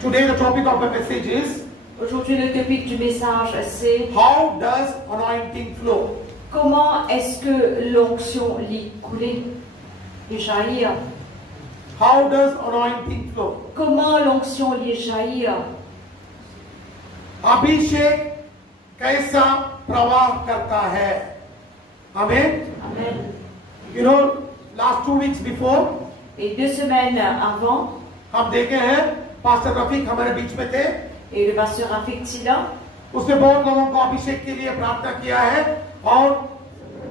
Today the topic of my message is Aujourd'hui, le topic du message, c'est how does anointing flow? comment est-ce que l'onction lit couler et jaillir? How does anointing flow? Comment l'onction lit jaillir? अभिषेक कैसा प्रवाह करता है? Amen. Amen. You know, last 2 weeks before, Et 2 semaines avant, हम देखे हैं पास्टर रफीक हमारे बीच में थे. et le pasteur Rafik Tila, उसने बहुत लोगों को अभिषेक के लिए प्रार्थना किया है और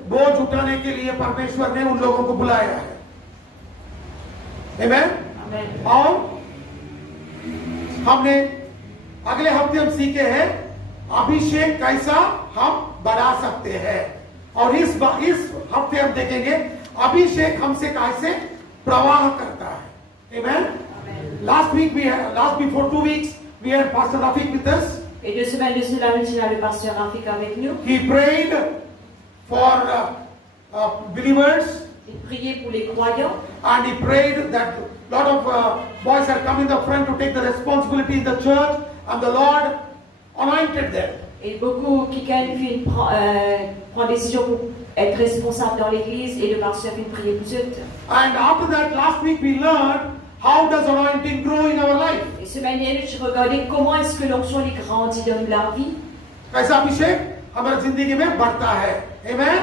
बोझ उठाने के लिए परमेश्वर ने उन लोगों को बुलाया है. Amen. Amen. और हमने अगले हफ्ते हम सीखे हैं अभिषेक कैसा हम बढ़ा सकते हैं, और इस हफ्ते हम देखेंगे अभिषेक हमसे कैसे प्रवाह करता है. Amen. Last before 2 weeks we had Pastor Rafik with us. Et 2 semaines de cela, nous avons le pasteur Rafik avec nous. He prayed for believers, Il priait pour les croyants. and he prayed that a lot of boys are coming in the front to take the responsibility in the church, and the Lord anointed them. Et beaucoup qui prend décision pour être responsable dans l'église, et le pasteur fait prier pour eux. And after that, last week we learned how does anointing grow in our life. Et semaine dernière, je regardais comment est-ce que l'onction les grandit dans leur vie. कैसा अभिषेक हमारी जिंदगी में बढ़ता है. Amen.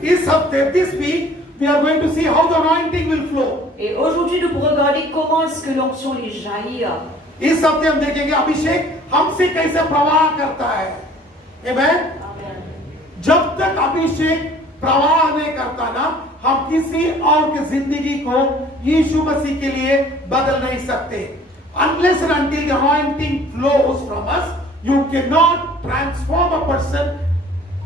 इस हफ्ते, this week, we are going to see how the anointing will flow. Et aujourd'hui, nous pourrons regarder comment est-ce que l'onction les jaillit. इस हफ्ते हम देखेंगे अभिषेक हमसे कैसे प्रवाह करता है. Amen. जब तक अभिषेक प्रवाह नहीं करता ना, हम किसी और की जिंदगी को यीशु मसीह के लिए बदल नहीं सकते. Unless and until the anointing flows from us, you cannot transform a person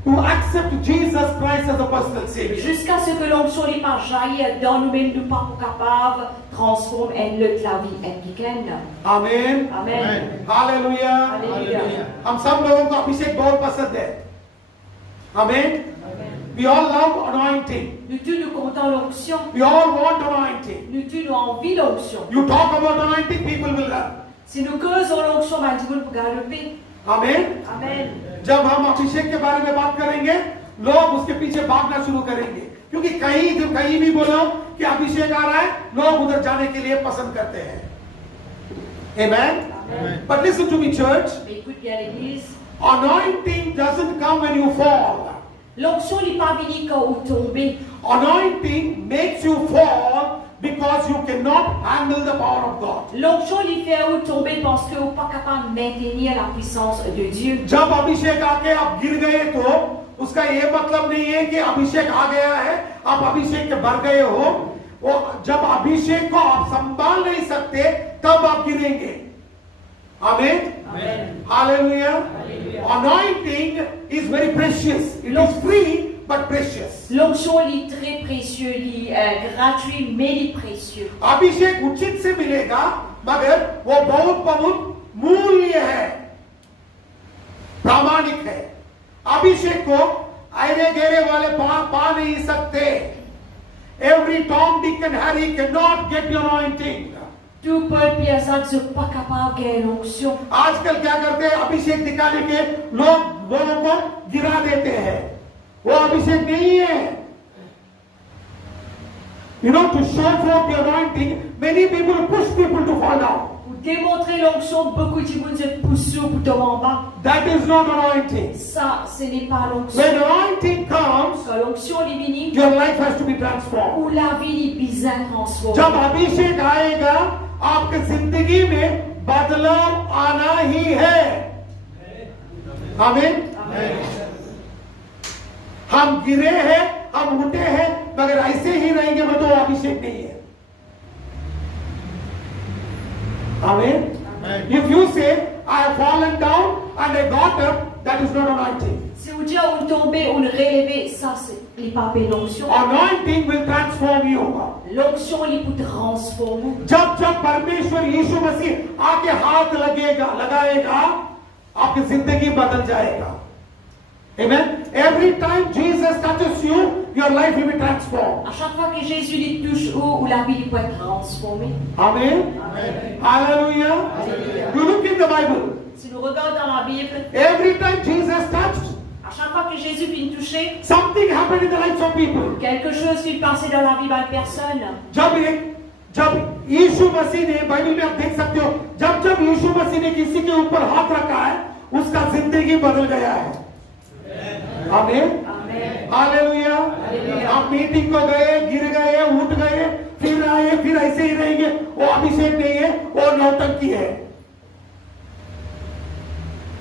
to accept Jesus Christ as a personal Savior. Jusqu'à ce que l'onction les pas jaillir dans nous-mêmes, nous pas capables de transformer en le la vie américaine. Amen. Amen. Hallelujah. Hallelujah. हम सब लोगों को अभिषेक बहुत पसंद है. Amen. We all love anointing. Nous tous nous comptons l'onction. We all want anointing. Nous tous nous envie l'onction. You talk about anointing, people will run. Si nous causons l'onction, ben, Dieu pour galoper. Amen. Amen. जब हम अभिषेक के बारे में बात करेंगे, लोग उसके पीछे भागना शुरू करेंगे, क्योंकि कहीं भी बोलो कि अभिषेक आ रहा है, लोग उधर जाने के लिए पसंद करते हैं. Amen. Amen. But listen to me, church. Mais écoute bien l'église. Anointing doesn't come when you fall. L'onction n'est pas venue quand vous tombez. Anointing makes you fall because you cannot handle the power of God. L'onction lui fait vous tomber parce que vous n'êtes pas capable de maintenir la puissance de Dieu. जब अभिषेक आके आप गिर गए तो उसका ये मतलब नहीं है कि अभिषेक आ गया है, आप अभिषेक के भर गए हो. वो जब अभिषेक को आप संभाल नहीं सकते तब आप गिरेंगे. Amen. Amen. Hallelujah. Hallelujah. Anointing is very precious. It is free but precious. L'onction est très précieux, il est gratuit, mais il est précieux. अभिषेक उचित से मिलेगा, मगर वो बहुत मूल्य है, प्रामाणिक है. अभिषेक को आयरे गेरे वाले पा नहीं सकते. Every Tom, Dick and Harry cannot get the anointing. Tout Paul Pierre Jacques ne sont pas capables de gagner l'onction. आजकल क्या करते हैं, अभिषेक दिखाने के लोगों को गिरा देते हैं. वो अभिषेक नहीं है. You know, to show forth the anointing, many people push people to fall down. Pour démontrer l'onction, beaucoup de monde se poussent pour tomber en bas. That is not anointing. Ça, ce n'est pas l'onction. When anointing comes, Quand l'onction est venue, your life has to be transformed. où la vie est bizarre transformée. जब अभिषेक आएगा, आपकी जिंदगी में बदलाव आना ही है. आमीन. हम गिरे हैं, हम उठे हैं, मगर ऐसे ही रहेंगे तो अभिषेक नहीं है. Amen. If you say I have fallen down and I got up, that is not anointing. Si vous dites on tomber, on relever, ça c'est pas l'onction. Anointing will transform you. L'onction il peut transformer. जब परमेश्वर यीशु मसीह आके हाथ लगाएगा, आपकी जिंदगी बदल जाएगा. Amen. Every time Jesus touches you, your life will be transformed. À chaque fois que Jésus les touche où la vie peut être transformée. Amen. Amen. Hallelujah. You look in the Bible. Si nous regardons dans la Bible, Every time Jesus touched, à chaque fois que Jésus vient toucher, something happened in the lives of people. quelque chose qui passait dans la vie d'une personne. जब यीशु मसीह ने, बाइबल में आप देख सकते हो, जब यीशु मसीह ने किसी के ऊपर हाथ रखा है, उसका जिंदगी बदल गया है. आमीन. हालेलुया. आप मीटिंग को गए, गिर गए, उठ गए, फिर आए, फिर ऐसे ही रहेंगे, वो अभिषेक नहीं है, वो नौटंकी है.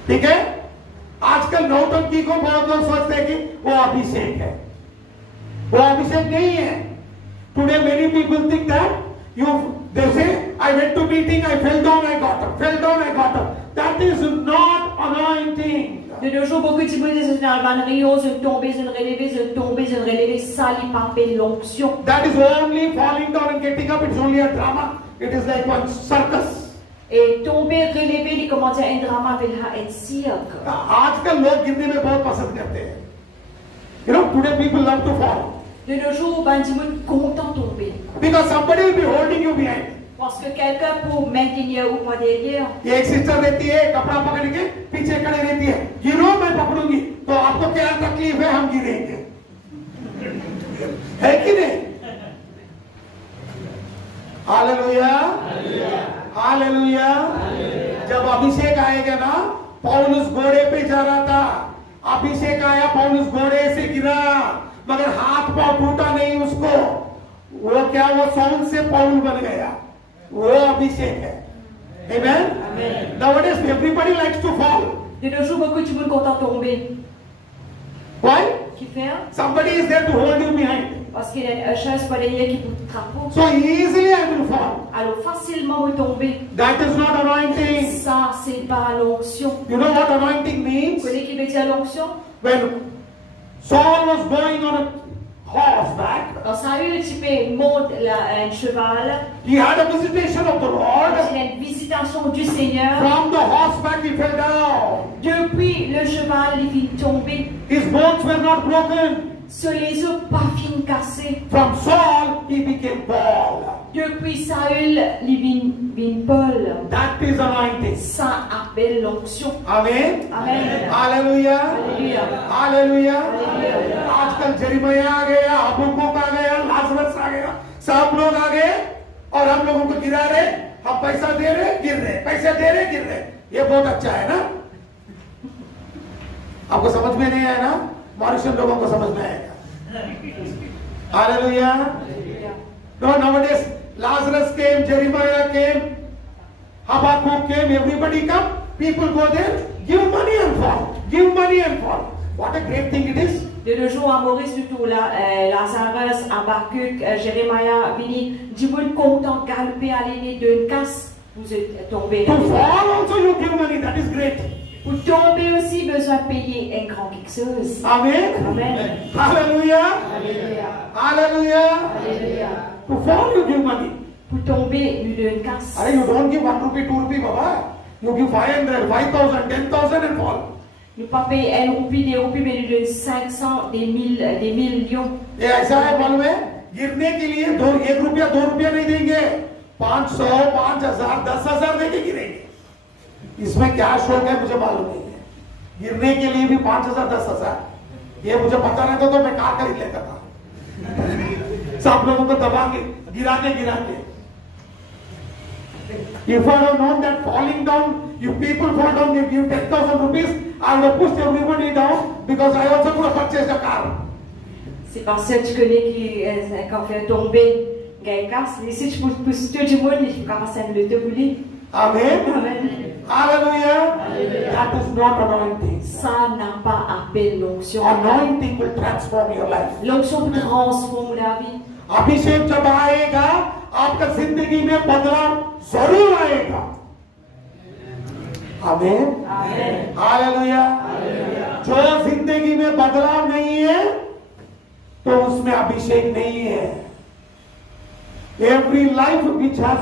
ठीक है. आजकल नौटंकी को बहुत लोग सोचते हैं कि वो अभिषेक है. वो अभिषेक नहीं है. Today many people think that they say, I went to meeting, I fell down, I got up, fell down, I got up. That is not anointing. De nos jours, beaucoup de gens disent dans la bannerie, je tomber, je relever, je tomber, je relever, ça n'est pas l'onction. That is only falling down and getting up. It's only a drama. It is like one circus. Et tomber, relever, les comment dire, un drama avec un cirque. आजकल लोग गिरने में बहुत पसंद करते हैं. You know, today people love to fall. De nos jours, ben dis-moi content tomber. Because somebody will be holding you behind. Parce que quelqu'un pour maintenir ou pas derrière. एक सिस्टर रहती है, कपड़ा पकड़ के पीछे खड़े रहती है. गिरो, मैं पकड़ूंगी. तो आपको क्या तकलीफ है? हम गिरेंगे. है कि नहीं? हालेलुया. हालेलुया. जब अभिषेक आएगा ना, पौलुस घोड़े पे जा रहा था. अभिषेक आया, पौलुस घोड़े से गिरा, मगर हाथ पांव टूटा नहीं उसको. वो क्या, वो सौंग से पौल बन गया. वो अभिषेक है. Amen. Nowadays everybody likes to fall. De nos jours, beaucoup de gens content tomber. Why? Qui fait? Somebody is there to hold you behind. Parce qu'il y a une chose pas derrière qui vous trappe. So easily I will fall. Alors facilement vous tombez. That is not anointing. Ça c'est pas l'onction. You know what anointing means? Vous connaissez qui veut dire l'onction? When Saul was going on a horseback, Quand Saül monte un cheval, he had a visitation of the Lord. il a une visitation du Seigneur. From the horseback he fell down. Depuis le cheval, il vient tomber. His bones were not broken. Sur les os, pas fin cassé. From Saul he became Paul. Depuis Saül, il vient Paul. That is anointing. Ça appelle l'onction. Amen. Amen. Hallelujah. Hallelujah. Hallelujah. Hallelujah. आजकल जरिमया आ गया, हबक्कुक आ गया, लाजरस आ गया, सब लोग आ गए और हम लोगों को गिरा रहे. हम पैसा दे रहे, गिर रहे, पैसे दे रहे, गिर रहे. ये बहुत अच्छा है ना? आपको समझ में नहीं आया ना? मॉरिशन लोगों को समझ में आएगा. Hallelujah. No, nowadays Lazarus came, Jeremiah came, Habakkuk came, everybody come. People go there, give money and fall. Give money and fall. What a great thing it is. De nos jours, à Maurice, du tout, là, Lazarus, Habakkuk, Jérémia, Vini, dis-moi content, galoper, aller d'une casse, vous êtes tombé. To fall also you give money, that is great. Pour tomber aussi, besoin de payer un grand quelque chose. Amen. Amen. Hallelujah. Alléluia. Hallelujah. Alléluia. To fall you give money. Pour tomber, d'une casse. You don't give 1 rupee, 2 rupee, Baba. You give 500, 5,000, 10,000 and fall. Ne pas payer 1 roupie, 2 roupies, mais de 500, des millions. ये ऐसा है मालूम है, गिरने के लिए 1 रुपया 2 रुपया नहीं देंगे, 500, 5,000, 10,000 देके गिरेंगे. इसमें क्या शौक है मुझे मालूम नहीं है. गिरने के लिए भी 5,000, 10,000. ये मुझे पता नहीं था तो मैं कार खरीद लेता था. सब लोगों को दबा के गिराते. If I had known that falling down, if people fall down, they give 10,000 rupees, I would have pushed everybody down because I also could have purchased a car. C'est parce que tu connais qui, quand fait tomber, il casse. Ici, tu pousses tout le monde, je commence à le débouler. Amen. Amen. Hallelujah. That is not anointing. Ça n'a pas appelé l'onction. Anointing will transform your life. L'onction transforme la vie. अभिषेक जब आएगा, आपका जिंदगी में बदलाव जरूर आएगा. आमेन. हालेलुया. जो जिंदगी में बदलाव नहीं है, तो उसमें अभिषेक नहीं है. Every life which has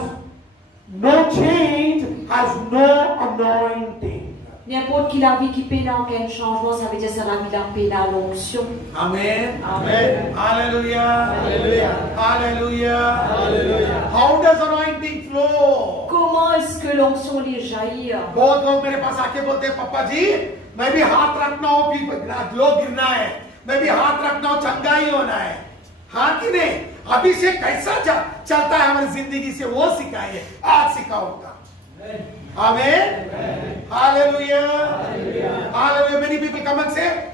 no change has no anointing. N'importe qui la vie qui pénale un changement, ça veut dire ça la vie la pénale l'onction. Amen. Amen. Hallelujah. Hallelujah. Hallelujah. Hallelujah. How does anointing flow? Comment est-ce que l'onction les jaillit? बहुत लोग मेरे पास आके बोलते हैं पापा जी मैं भी हाथ रखना हो लोग गिरना है, मैं भी हाथ रखना हो चंगा ही होना है। हाँ कि नहीं? अभिषेक कैसा चलता है हमारी जिंदगी से वो सिखाइए, आज सिखाऊंगा। Amen. Hallelujah. Hallelujah. Many people come and say,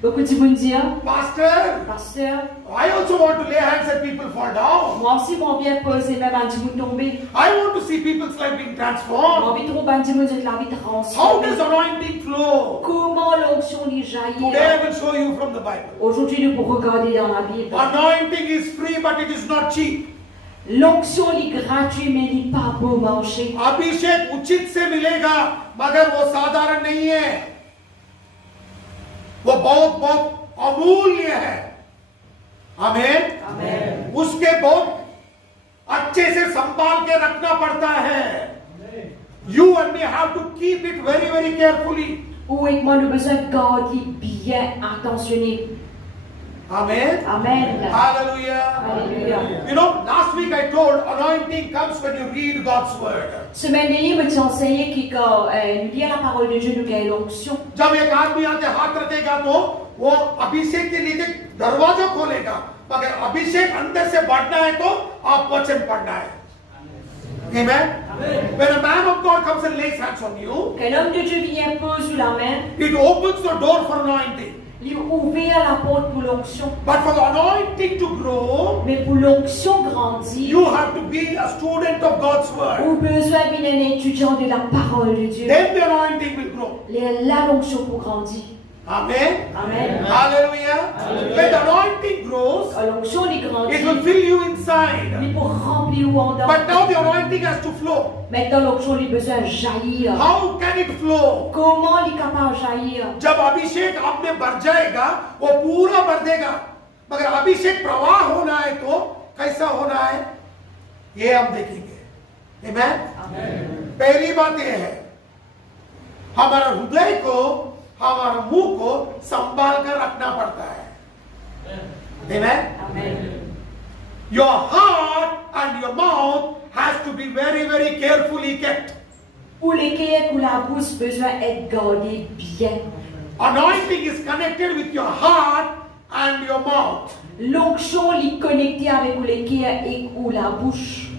Beaucoup de monde dit, Pastor, pasteur, I also want to lay hands and people fall down. moi aussi mon bien poser même un monde tomber. I want to see people's life being Moi transformed. envie trop ban monde de la vie How transformée. does anointing flow? Comment l'onction les jaillit? Today I will show you from the Bible. Aujourd'hui nous pouvons regarder dans la Bible. Anointing is free, but it is not cheap. L'onction est gratuite mais il n'est pas beau marché. अभिषेक उचित से मिलेगा, मगर वो साधारण नहीं है, वो बहुत बहुत अमूल्य है। आमीन। Amen. उसके बहुत अच्छे से संभाल के रखना पड़ता है। You and me have to keep it very very carefully. Où est-ce qu'on a besoin de garder bien attentionné? Amen. Amen. Hallelujah. Alléluia. You know, last week I told anointing comes when you read God's word. Semaine dernière, je t'ai enseigné que quand nous lisons la parole de Dieu, nous gagnons l'onction. जब एक आदमी आके हाथ रखेगा तो वो अभिषेक के लिए दरवाजा खोलेगा, मगर अभिषेक अंदर से बढ़ना है तो आप वचन पढ़ना है। Amen. When a man of God comes and lays hands on you, Quand l'homme de Dieu vient pose sous la main, it opens the door for anointing. il ouvre la porte pour l'onction. But for the anointing to grow, Mais pour l'onction grandir, you have to be a student of God's word. ou besoin d'un étudiant de la parole de Dieu. Then the anointing will grow. La l'onction pour grandir. Amen. Amen. Hallelujah. When the anointing grows, Quand l'onction est it will grandie, fill you inside. il pour remplir ou en dedans. But now the anointing has to flow. Maintenant l'onction a besoin de jaillir. How can it flow? Comment il est capable de jaillir? जब अभिषेक आप में बढ़ जाएगा वो पूरा बढ़ देगा, मगर अभिषेक प्रवाह होना है तो कैसा होना है ये हम देखेंगे। Amen? पहली बात ये है हमारा हृदय को हमारा मुंह को संभाल कर रखना पड़ता है। Amen? Amen. Your heart and your mouth has to be very very carefully kept. Pour lesquels pour la bouche besoin être gardé bien. Anointing is connected with your heart and your mouth. L'onction est connectée avec lesquels et ou la bouche.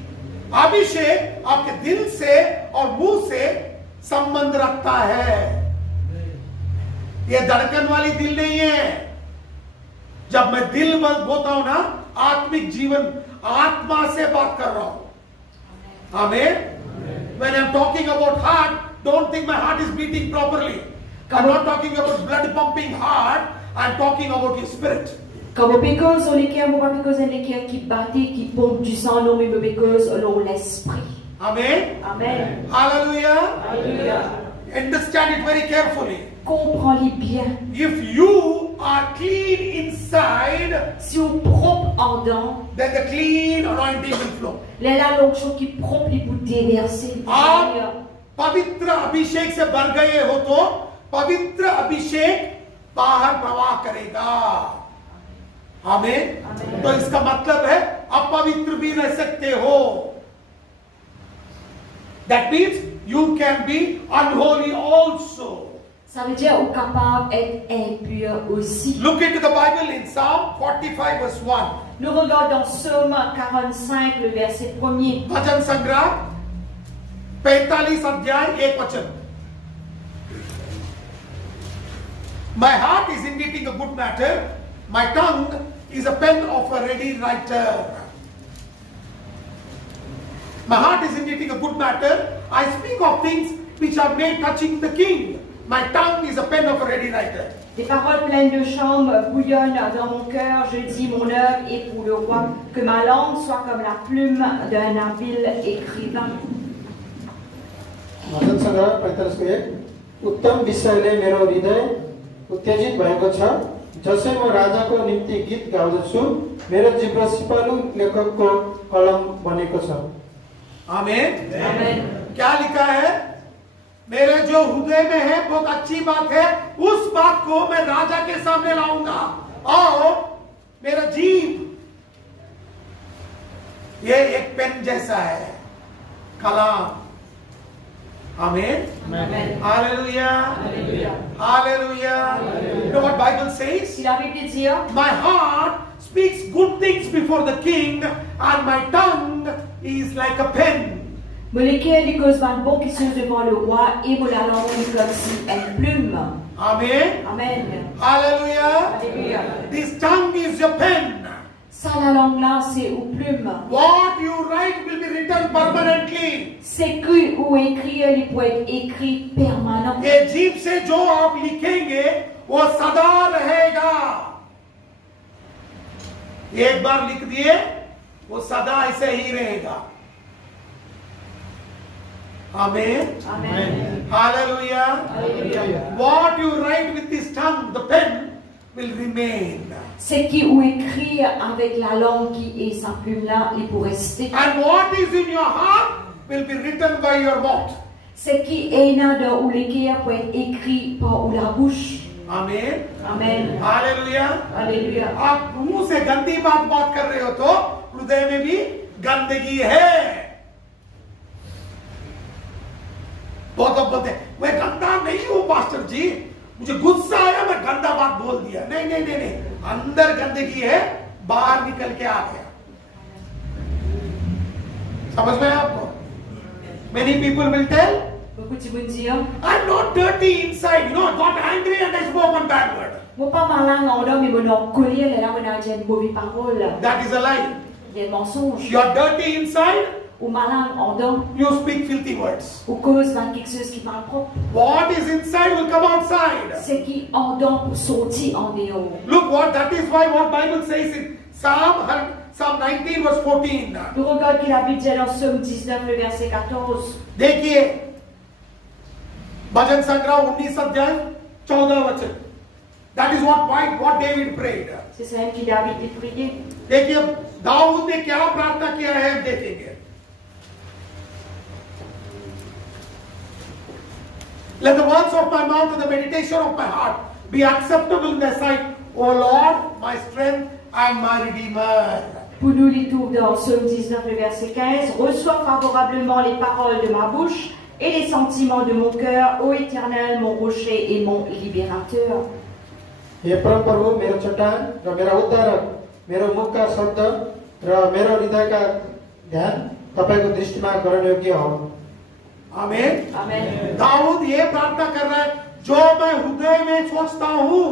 अभिषेक आपके दिल से और मुंह से संबंध रखता है। ये धड़कन वाली दिल नहीं है। जब मैं दिल बोलता हूं ना, आत्मिक जीवन आत्मा से बात कर रहा हूं। आमीन। When I'm talking about heart, don't think my heart is beating properly. I'm not talking about blood pumping heart. I'm talking about your spirit. Quand vous pécose, on l'équerre, vous pas pécose, on l'équerre qui battait, qui pompe du sang, non, mais vous pécose, on l'esprit. Amen. Amen. Hallelujah. Alléluia. Understand it very carefully. Comprends-les bien. If you are clean inside, Si vous propre en dedans, then the clean anointing will flow. la l'onction qui propre les pour déverser. आप पवित्र अभिषेक से भर गए हो तो पवित्र अभिषेक बाहर प्रवाह करेगा। आमीन। तो इसका मतलब है अपवित्र भी रह सकते हो। That means you can be unholy also. Ça veut dire qu'on est capable d'être impur aussi. Look into the Bible in Psalm 45 verse 1. Nous regardons Psaume 45, le verset 1er. भजन संग्रह 45 अध्याय 1 वचन। My heart is indeed a good matter. My tongue is a pen of a ready writer. My heart is indeed a good matter. I speak of things which are made touching the king. My tongue is a pen of a ready writer. Des paroles pleines de charme bouillonnent dans mon cœur. Je dis mon œuvre est pour le roi. Que ma langue soit comme la plume d'un habile écrivain. भजन संग्रह 45 को 1 उत्तम विषयले मेरो हृदय उत्तेजित भएको छ। जसै म राजाको निम्ति गीत गाउँदछु, मेरो जिब्रो सिपालु लेखकको कलम बनेको छ। आमीन। Amen. क्या लिखा है? मेरे जो हृदय में है बहुत अच्छी बात है, उस बात को मैं राजा के सामने लाऊंगा। और मेरा जीव ये एक पेन जैसा है, कलाम। आमीन, hallelujah, hallelujah. You know what Bible says? La Bible dit, My heart speaks good things before the king, and my tongue is like a pen. mon cœur dit cause bonnes choses devant le roi et mon langue est comme si une plume. Amen. Amen. Hallelujah. Alléluia. This tongue is your pen. Ça, la langue là, c'est aux plumes. What you write will be written permanently. C'est écrit ou écrit, il peut être écrit permanent. ये जीभ से जो आप लिखेंगे वो सदा रहेगा। एक बार लिख दिए वो सदा ऐसे ही रहेगा। Amen. Amen. Hallelujah. Hallelujah. What you write with this tongue, the pen, will remain. C'est qui ou écrit avec la langue qui est sa plume là, il peut rester. And what is in your heart will be written by your mouth. C'est qui est dans ou le cœur peut être écrit par ou la bouche. Amen. Amen. Hallelujah. Alléluia. आप मुंह से गंदी बात कर रहे हो तो हृदय में भी गंदगी है। बहुत लोग बोलते हैं मैं गंदा नहीं हूं पास्टर जी, मुझे गुस्सा आया मैं गंदा बात बोल दिया। नहीं नहीं नहीं नहीं, अंदर गंदगी है, बाहर निकल के आ गया। समझ में आपको? Many people will tell, Beaucoup de monde disent, I'm not dirty inside, you know, I got angry and I spoke one bad word. moi pas malin en dedans, mais mon en colère, là, on a dit une mauvaise parole. That is a lie. Il y a un mensonge. You are dirty inside, Ou malin en dedans, you speak filthy words. ou cause dans quelque chose qui parle propre. What is inside will come outside. C'est qui en dedans sortit en dehors. Look what, that is why what Bible says in Psalm 19 verse 14. Nous regardons que la Bible dit dans Psaume 19, le verset 14. देखिए भजन संग्रह 19 अध्याय 14 वचन। That is what David prayed. C'est ça qui David a prié. देखिए दाऊद ने क्या प्रार्थना किया है, हम देखेंगे। Let the words of my mouth and the meditation of my heart be acceptable in thy sight, O Lord, my strength and my redeemer. Pour nous, les tours dans Psaume 19, le verset 15. Reçois favorablement les paroles de ma bouche et les sentiments de mon cœur, ô Éternel, mon rocher et mon libérateur. हे परमप्रभु, मेरो चट्टान र मेरा उद्धारक, मेरो मुखका शब्द र मेरो हृदयका ध्यान तपाईको दृष्टिमा ग्रहण योग्य हो। आमीन। Amen. दाऊद ये प्रार्थना कर रहा है, जो मैं हृदय में सोचता हूं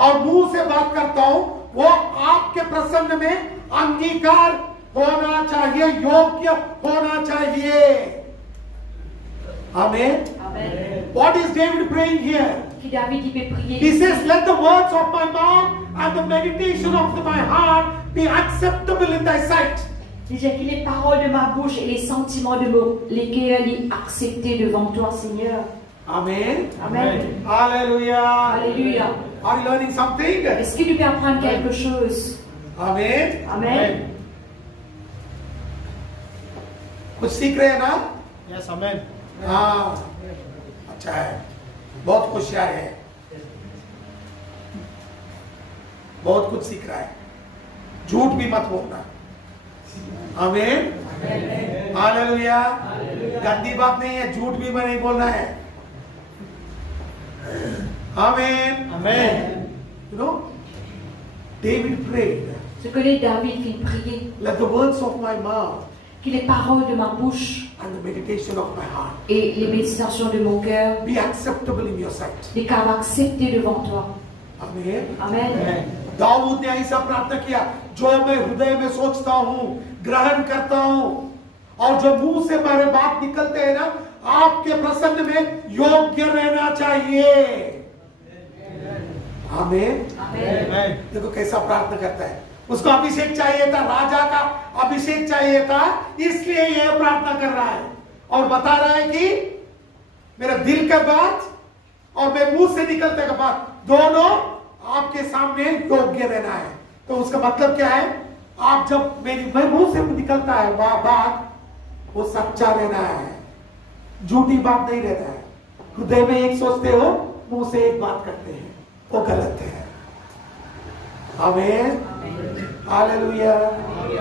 और मुंह से बात करता हूं वो आपके प्रसन्न में अंगीकार होना चाहिए, योग्य होना चाहिए। आमीन। Amen. What is David praying here? Qui David il peut prier. He says, let the words of my mouth and the meditation of my heart be acceptable in thy sight. Déjà que les paroles de ma bouche et les sentiments de mon cœur les acceptés devant toi, Seigneur. Amen. Amen. Hallelujah. Alléluia. Are you learning something? Est-ce que tu peux apprendre quelque chose? Amen. Amen. कुछ सीख रहे हैं ना? यस, आमेन। हाँ, अच्छा है, बहुत होशियार है, बहुत कुछ सीख रहा है। झूठ भी मत बोलना। आमीन। हालेलुया। गंदी बात नहीं है, झूठ भी मैं नहीं बोलना है। आमीन। आमेन। You know, David prayed, Ce que les David il priait, let the words of my mouth que les paroles de ma bouche and the meditation of my heart et les méditations de mon cœur, be acceptable in your sight. les cas acceptés devant toi. आमीन। Amen. दाऊद ने ऐसा प्रार्थना किया, जो मैं हृदय में सोचता हूं, ग्रहण करता हूं, और जो मुंह से मेरे बात निकलते हैं ना, आपके प्रसन्न में योग्य रहना चाहिए। आमीन। Amen. देखो कैसा प्रार्थना करता है। उसको अभिषेक चाहिए था, राजा का अभिषेक चाहिए था, इसलिए यह प्रार्थना कर रहा है और बता रहा है कि मेरा दिल का बात और मैं मुंह से निकलते का बात दोनों आपके सामने योग्य रहना है। तो उसका मतलब क्या है? आप जब मैं मुंह से निकलता है बात, वो सच्चा रहना है, झूठी बात नहीं रहता है। हृदय में एक सोचते हो, मुंह से एक बात करते हैं, वो गलत है। आमीन, hallelujah.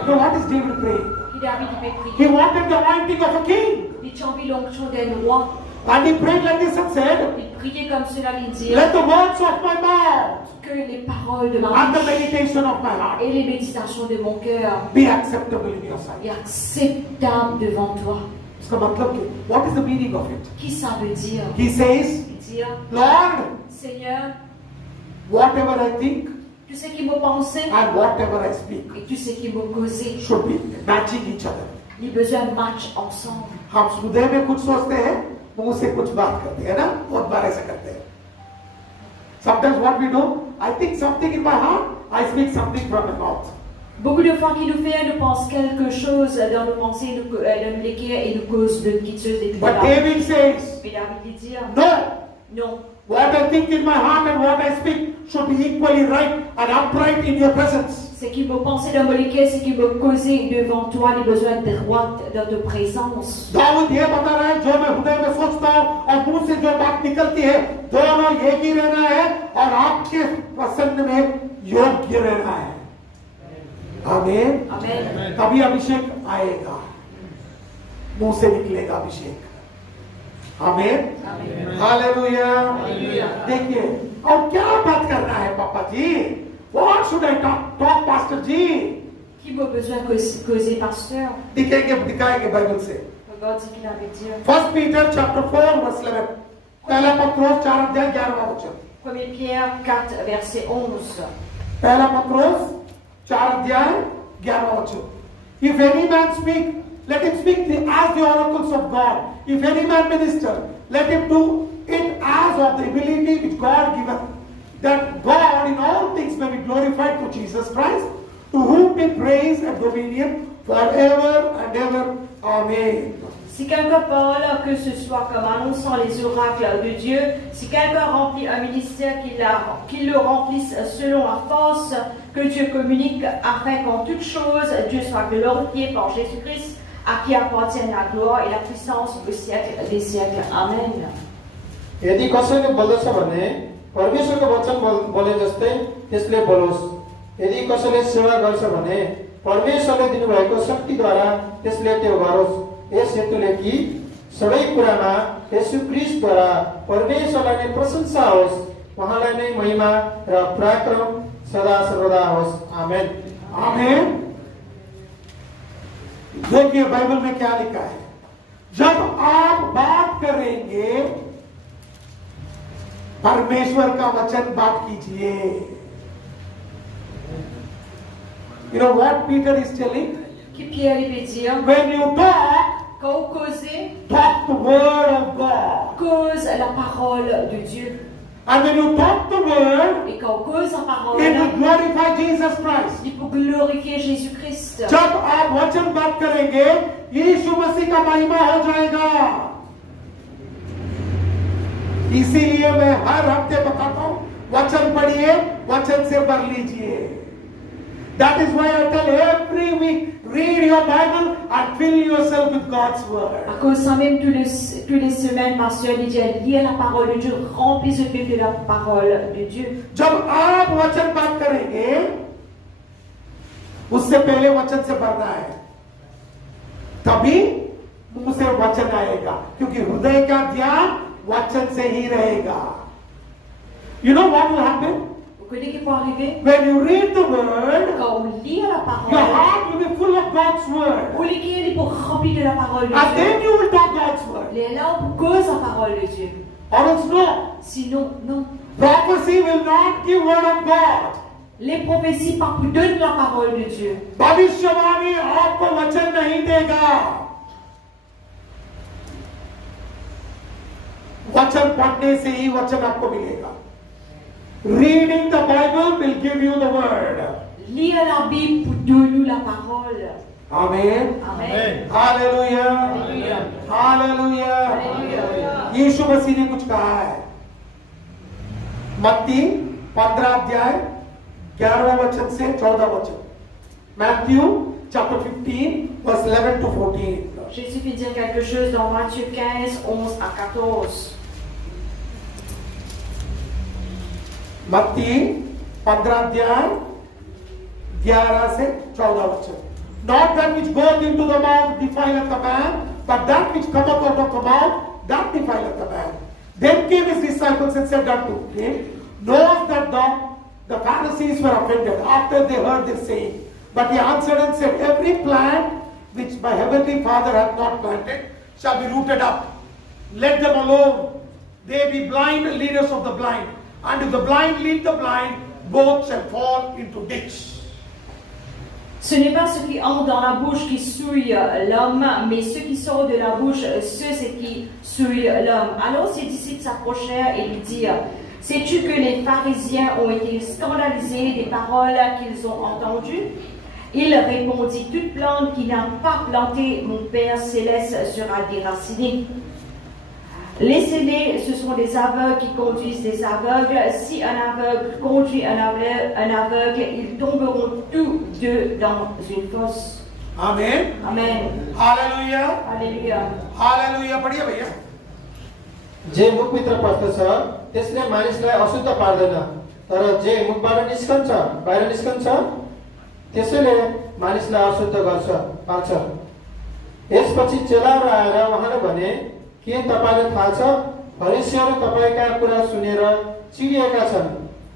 So what is David praying? David devait prier. He wanted the anointing of a king, Il avait l'onction d'un roi. and he prayed like this and said, Il priait comme cela, il disait let the words of my mouth que les paroles de ma and the bouche meditation of my heart et les méditations de mon cœur be acceptable in your sight. est acceptable devant toi. इसका मतलब क्या? What is the meaning of it? Qui ça veut dire? He says, Dire, Lord, Seigneur, whatever I think tu sais qui me pensait and whatever I speak et tu sais qui me causait. should be matching each other. Les besoins matchent ensemble. हम हृदय में कुछ सोचते हैं, मुंह से कुछ बात करते हैं ना, बहुत बार ऐसा करते हैं। Sometimes what we do, I think something in my heart, I speak something from my mouth. Beaucoup de fois, qui nous fait, nous pense quelque chose dans nos pensées, dans les cœurs et nous cause de quelque chose de But David says, Mais David dit, no, non. what I think in my heart and what I speak should be equally right and upright in your presence. Ce qui me pensait dans mon cœur, ce qui me causait devant toi, les besoins droits dans ta présence. Dawood ये बता रहा है, जो मैं हृदय में सोचता हूँ और मुंह से जो बात निकलती है, दोनों एक ही रहना है और आपके पसंद में योग्य रहना है। आमीन। Amen. तभी अभिषेक आएगा, मुंह से निकलेगा अभिषेक। आमीन, हालेलुया। देखिए, और क्या बात करना है पापा जी? What should I talk pastor जी? Qui m'a besoin causer, pasteur? दिखाएंगे बाइबल से। Regarde ce qu'il avait dit. 1 Peter chapter 4 verse 11. पहला पत्रोस 4 अध्याय 11वां वचन। 1 Pierre 4, verset 11. पहला पत्रोस 4 अध्याय 11वां वचन। If any man speak, let him speak as the oracles of God. If any man minister, let him do it as of the ability which God giveth, that God in all things may be glorified through Jesus Christ, to whom be praise and dominion forever and ever. Amen. Si quelqu'un parle, que ce soit comme annonçant les oracles de Dieu, si quelqu'un remplit un ministère, qu'il le remplisse selon la force que Dieu communique, afin qu'en toutes choses Dieu soit glorifié par Jésus-Christ, à qui appartiennent la gloire et la puissance au siècle des siècles. Amen. यदि कसैले बोल्दछ भने परमेश्वरको वचन बोले जस्तै त्यसले बोलोस्। यदि कसैले सेवा गर्छ भने परमेश्वरले दिनुभएको शक्तिद्वारा त्यसले त्यो गरोस्। यस हेतुले कि सबै कुरामा येशू ख्रीष्टद्वारा परमेश्वरलाई नै प्रशंसा होस्, उहाँलाई नै महिमा र पराक्रम सदा सर्वदा होस्। आमेन, आमेन। देखिए बाइबल में क्या लिखा है, जब आप बात करेंगे परमेश्वर का वचन बात कीजिए। You know what Peter is telling? Que Pierre lui dire, When you talk, quand vous causez, talk the word of God. Cause la parole de Dieu. And when you talk the word, Et quand on cause la parole, it will glorify Jesus Christ. il faut glorifier Jésus-Christ. जब आप वचन बात करेंगे, यीशु मसीह का महिमा हो जाएगा। इसीलिए मैं हर हफ्ते बताता हूं, वचन पढ़िए, वचन से भर लीजिए। That is why I tell every week, read your Bible and fill yourself with God's word. À cause ça même, toutes les semaines, pasteur dit, lire la parole de Dieu, remplis ce Bible de la parole de Dieu. जब आप वचन बात करेंगे, उससे पहले वचन से भरना है, तभी मुंह से वचन आएगा, क्योंकि हृदय का ध्यान वचन से ही रहेगा। You know what will happen? Vous connaissez qui peut arriver? When you read the word, Quand on lit la your parole, heart will be full of God's word. on lit pour remplir de la parole de And then Dieu. you will talk God's word. Les là, on cause la parole de Dieu. Or else no. Sinon, non. Prophecy will not give word of God. Les prophéties par donnent la parole de Dieu. भविष्यवाणी आपको वचन नहीं देगा। वचन पढ़ने से ही वचन आपको मिलेगा। Reading the Bible will give you the word. Lire la Bible pour donner la parole. Amen. Amen. Hallelujah. Hallelujah. Hallelujah. Hallelujah. यीशु मसीह ने कुछ कहा है। मत्ती 15 अध्याय 11वां वचन से 14वां वचन। Matthew chapter 15 verse 11 to 14. Jésus fait dire quelque chose dans Matthieu 15, 11 à 14. मत्ती 15 अध्याय 11 से 14 वचन. Not that which goeth into the mouth defileth a man, but that which cometh out of the mouth, that defileth a man. Then came his disciples and said unto him, Knowest that the Pharisees were offended after they heard this saying? But he answered and said, Every plant which my heavenly Father hath not planted shall be rooted up. Let them alone. They be blind leaders of the blind. And if the blind lead the blind, both shall fall into ditch. Ce n'est pas ce qui entre dans la bouche qui souille l'homme, mais ce qui sort de la bouche, c'est qui souille l'homme. Alors ses disciples s'approchèrent et lui dirent, Sais-tu que les pharisiens ont été scandalisés des paroles qu'ils ont entendues? Il répondit, Toute plante qui n'a pas planté mon Père céleste sera déracinée. Laissez-les, ce sont des aveugles qui conduisent des aveugles. Si un aveugle conduit un aveugle, ils tomberont tous deux dans une fosse. Amen. Amen. Hallelujah. Alléluia. Hallelujah. पढ़िए भैया. जे मुखभित्र पस्दछ त्यसले मानिसलाई अशुद्ध पार्दैन, तर जे मुखबाट निस्कन्छ बाहिर निस्कन्छ त्यसैले मानिसलाई अशुद्ध पार्छ. यसपछि चेलाहरू आएर उहाँले भने, के तपाईलाई थाहा छ, फरिसीहरू तपाईका कुरा सुनेर चिडिएका छन्?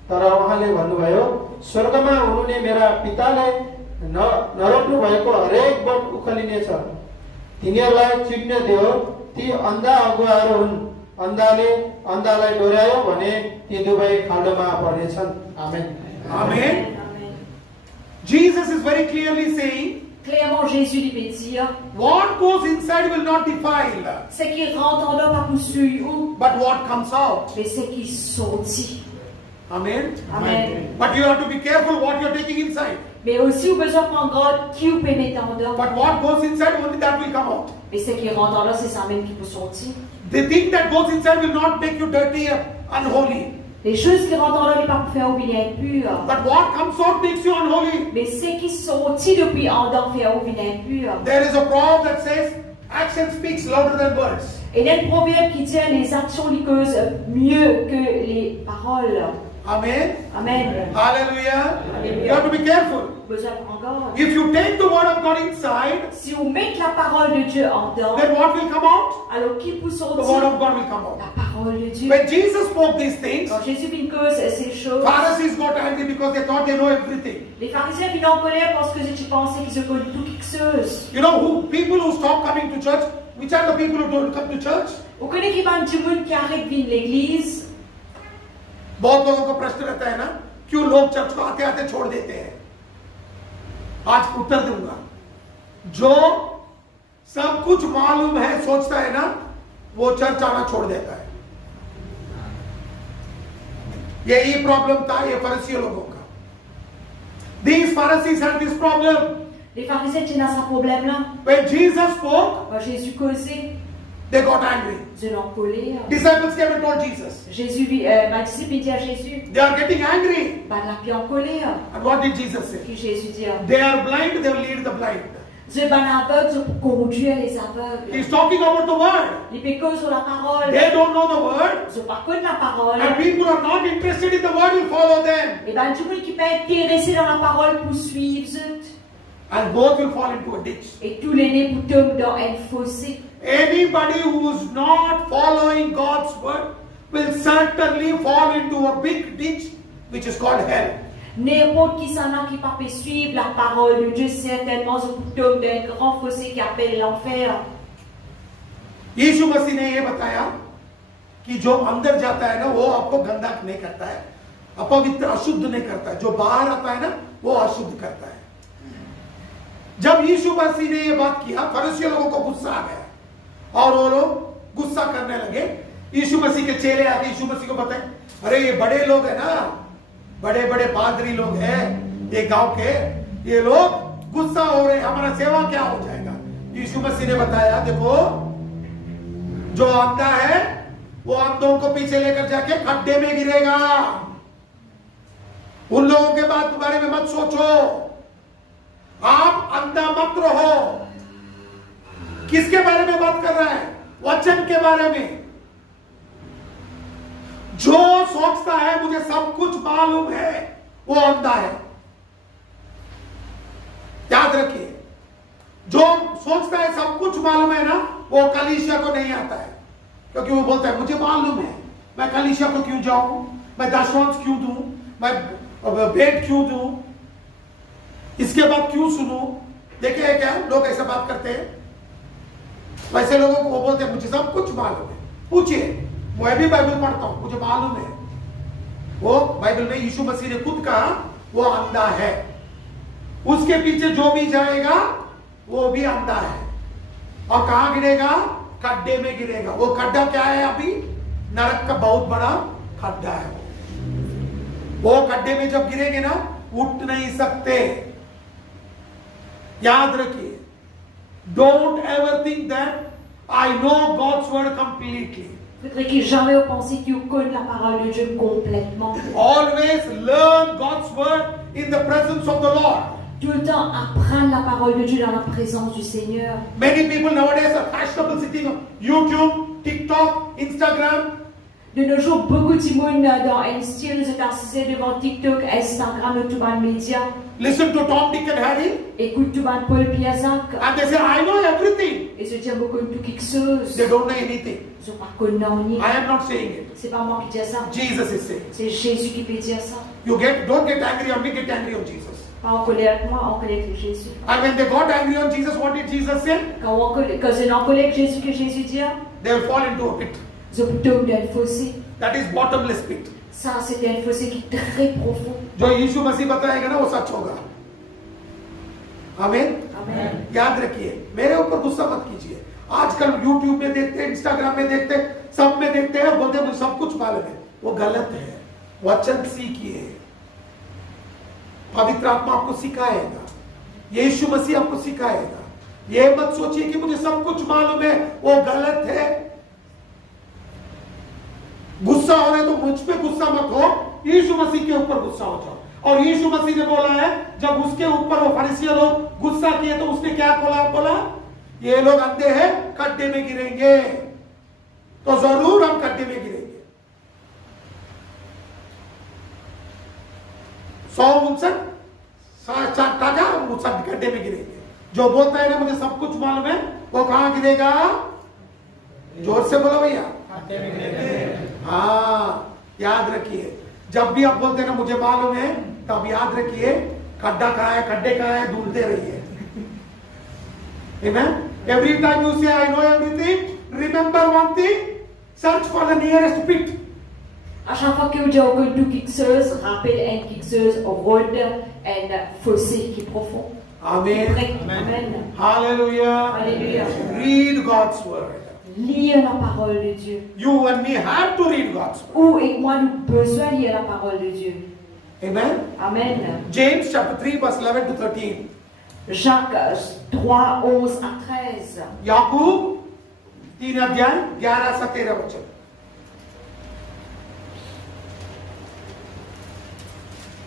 तर उहाँले भन्नुभयो, स्वर्गमा हुनुहुने मेरा पिताले नरोक्नु भएको हरेक बोट उखलिनेछ. तिनीहरूलाई चिड्न दियो, ती अन्धा अगुवाहरू हुन्. अन्धाले अन्धालाई डोर्यायो भने ती दुवै खाल्डोमा पर्नेछन्. आमेन. Amen. Jesus is very clearly saying, Clairement, Jésus lui dire, what goes inside will not defile, ce qui rentre en homme pas souille où, but what comes out. mais ce qui sortit. Amen. Amen. But you have to be careful what you are taking inside. Mais aussi, au besoin de prendre garde qui vous peut mettre en dehors. But what goes inside, only that will come out. Mais ce qui rentre en là, c'est ça même qui peut sortir. The thing that goes inside will not make you dirty or unholy. Les choses qui rentrent en là, n'est pas pour faire oublier impur. But what comes out makes you unholy. Mais ce qui sortit depuis en dedans fait oublier impur. There is a proverb that says, action speaks louder than words. Et il y a un proverbe qui dit les actions causent mieux que les paroles. Amen. Amen. Hallelujah. Hallelujah. You have to be careful. Besoin de prendre garde. If you take the word of God inside, Si vous mettez la parole de Dieu en dedans, then what will come out? alors qui peut The word sortir? of God will come out. La parole de Dieu. When Jesus spoke these things, Quand Jésus fit cause ces choses, Pharisees got angry because they thought they know everything. les pharisiens finissent en colère parce que tu pensais qu'ils se connaissent tout quelque chose. You know people who stop coming to church, which are the people who don't come to church? Vous connaissez qui va du monde qui arrête de venir l'église? बहुत लोगों को प्रश्न रहता है ना, क्यों लोग चर्च को आते आते छोड़ देते हैं? आज उत्तर दूंगा. जो सब कुछ मालूम है सोचता है ना, वो चर्च आना छोड़ देता है. यही प्रॉब्लम था ये फरीसी लोगों का. These Pharisees had this problem. Les pharisiens tiennent à ce problème-là. When Jesus spoke, Quand Jésus causait, they got angry. ils ont en colère. Disciples came and told Jesus. Jésus, ma disciple dit à Jésus, They are getting angry. bah la puis en colère. And what did Jesus say? Puis Jésus dit, They are blind, they will lead the blind. je ban aveugle pour conduire les aveugles. He's talking about the word. Les pécos sur la parole. They don't know the word. Ils ont pas connu la parole. And people who are not interested in the word will follow them. Et ben, tout le monde qui peut être intéressé dans la parole pour suivre, And both will fall into a ditch. et tous les nez pour tomber dans un fossé. Anybody who is not following God's word will certainly fall into a big ditch which is called hell. N'importe qui s'en a qui pas peut suivre la parole de Dieu, certainement se tombe d'un grand fossé qui appelle l'enfer. यीशु मसीह ने ये बताया कि जो अंदर जाता है ना वो आपको गंदा नहीं करता है, अपवित्र अशुद्ध नहीं करता है. जो बाहर आता है ना वो अशुद्ध करता है. जब यीशु मसीह ने ये बात किया, फरीसी लोगों को गुस्सा आ गया और वो लोग गुस्सा करने लगे. यीशु मसीह के चेले आके यीशु मसीह को बताए, अरे ये बड़े लोग है ना, बड़े बड़े पादरी लोग हैं ये गांव के, ये लोग गुस्सा हो रहे हैं, हमारा सेवा क्या हो जाएगा. यीशु मसीह ने बताया, देखो जो अंधा है वो अंधों को पीछे लेकर जाके खड्डे में गिरेगा. उन लोगों के बारे में मत सोचो. आप अंधा मत रहो. किसके बारे में बात कर रहा है? वचन के बारे में। जो सोचता है मुझे सब कुछ मालूम है, वो अंधा है। याद रखिए, जो सोचता है सब कुछ मालूम है ना, वो कलीसिया को नहीं आता है, क्योंकि वो बोलता है मुझे मालूम है, मैं कलीसिया को क्यों जाऊं, मैं दशवांश क्यों दूं, मैं भेंट क्यों दूं, इसके बाद क्यों सुनूं। देखिए क्या लोग ऐसा बात करते हैं, वैसे लोगों को वो बोलते हैं मुझे सब कुछ मालूम है। पूछिए, मैं भी बाइबल पढ़ता हूं, मुझे मालूम है। वो बाइबल में यीशु मसीह ने खुद कहा वो अंधा है, उसके पीछे जो भी जाएगा वो भी अंधा है। और कहां गिरेगा? खड्डे में गिरेगा। वो खड्डा क्या है? अभी नरक का बहुत बड़ा खड्डा है। वो खड्डे में जब गिरेंगे ना, उठ नहीं सकते। याद रखिए, don't ever think that I know God's word completely. Ne traquez jamais au penser que tu connais la parole de Dieu complètement. Always learn God's word in the presence of the Lord. Tout le temps apprendre la parole de Dieu dans la présence du Seigneur. Many people nowadays are fashionable sitting on YouTube, TikTok, Instagram. De nos jours, beaucoup de monde dans un style de s'asseoir devant TikTok, Instagram, tout le média. Listen to Tom, Dick and Harry. Écoute tout le Paul Piazak. And they say, I know everything. Et se disent beaucoup de quelque chose. They don't know anything. Ils ne connaissent rien. I am not saying it. C'est pas moi qui dis ça. Jesus is saying. C'est Jésus qui peut dire ça. Don't get angry on me, get angry on Jesus. Pas en colère avec moi, en colère avec Jésus. And when they got angry on Jesus, what did Jesus say? Quand c'est en colère avec Jésus que Jésus dit, They will fall into a pit. ils ont tombé dans un fossé. That is bottomless pit. Ça, c'était un fossé qui est très profond. जो यीशु मसीह बताएगा ना, वो सच होगा। आमीन। Amen. याद रखिए, मेरे ऊपर गुस्सा मत कीजिए। आजकल YouTube में देखते हैं, Instagram में देखते हैं, सब में देखते हैं, बोलते हैं मुझे सब कुछ मालूम है। वो गलत है। वचन सीखिए, पवित्र आत्मा आपको सिखाएगा, यीशु मसीह आपको सिखाएगा। ये मत सोचिए कि मुझे सब कुछ मालूम है, वो गलत है। गुस्सा हो रहे तो मुझ पे गुस्सा मत हो, यीशु मसीह के ऊपर गुस्सा हो जाओ। और यीशु मसीह ने बोला है, जब उसके ऊपर वो फरीसी लोग गुस्सा किए तो उसने क्या बोला? ये लोग अंधे हैं, खड्डे में गिरेंगे। तो जरूर हम खड्डे में गिरेंगे। 159 खड्डे में गिरेंगे। जो बोलता है ना मुझे सब कुछ मालूम है, वो कहां गिरेगा? जोर से बोलो भैया। हाँ, याद रखिए, जब भी आप बोलते हैं ना मुझे मालूम है, तब याद रखिए खड्डा कहां है, खड्डे कहां है, ढूंढते रहिए। Amen? Every time you say I know everything, remember one thing, search for the nearest pit. À chaque fois que vous dites tout quelque chose, rappelle un quelque chose, road, un fossé qui est profond. Amen. Amen. Hallelujah. Alléluia. Read God's word. Lire la parole de Dieu. You and me have to read God's word. Ou et moi, nous besoin de lire la parole de Dieu. Amen. Amen. James chapter 3 verse 11 to 13. Jacques 3, 11 à 13. याकूब 3 अध्याय 11 से 13 वचन।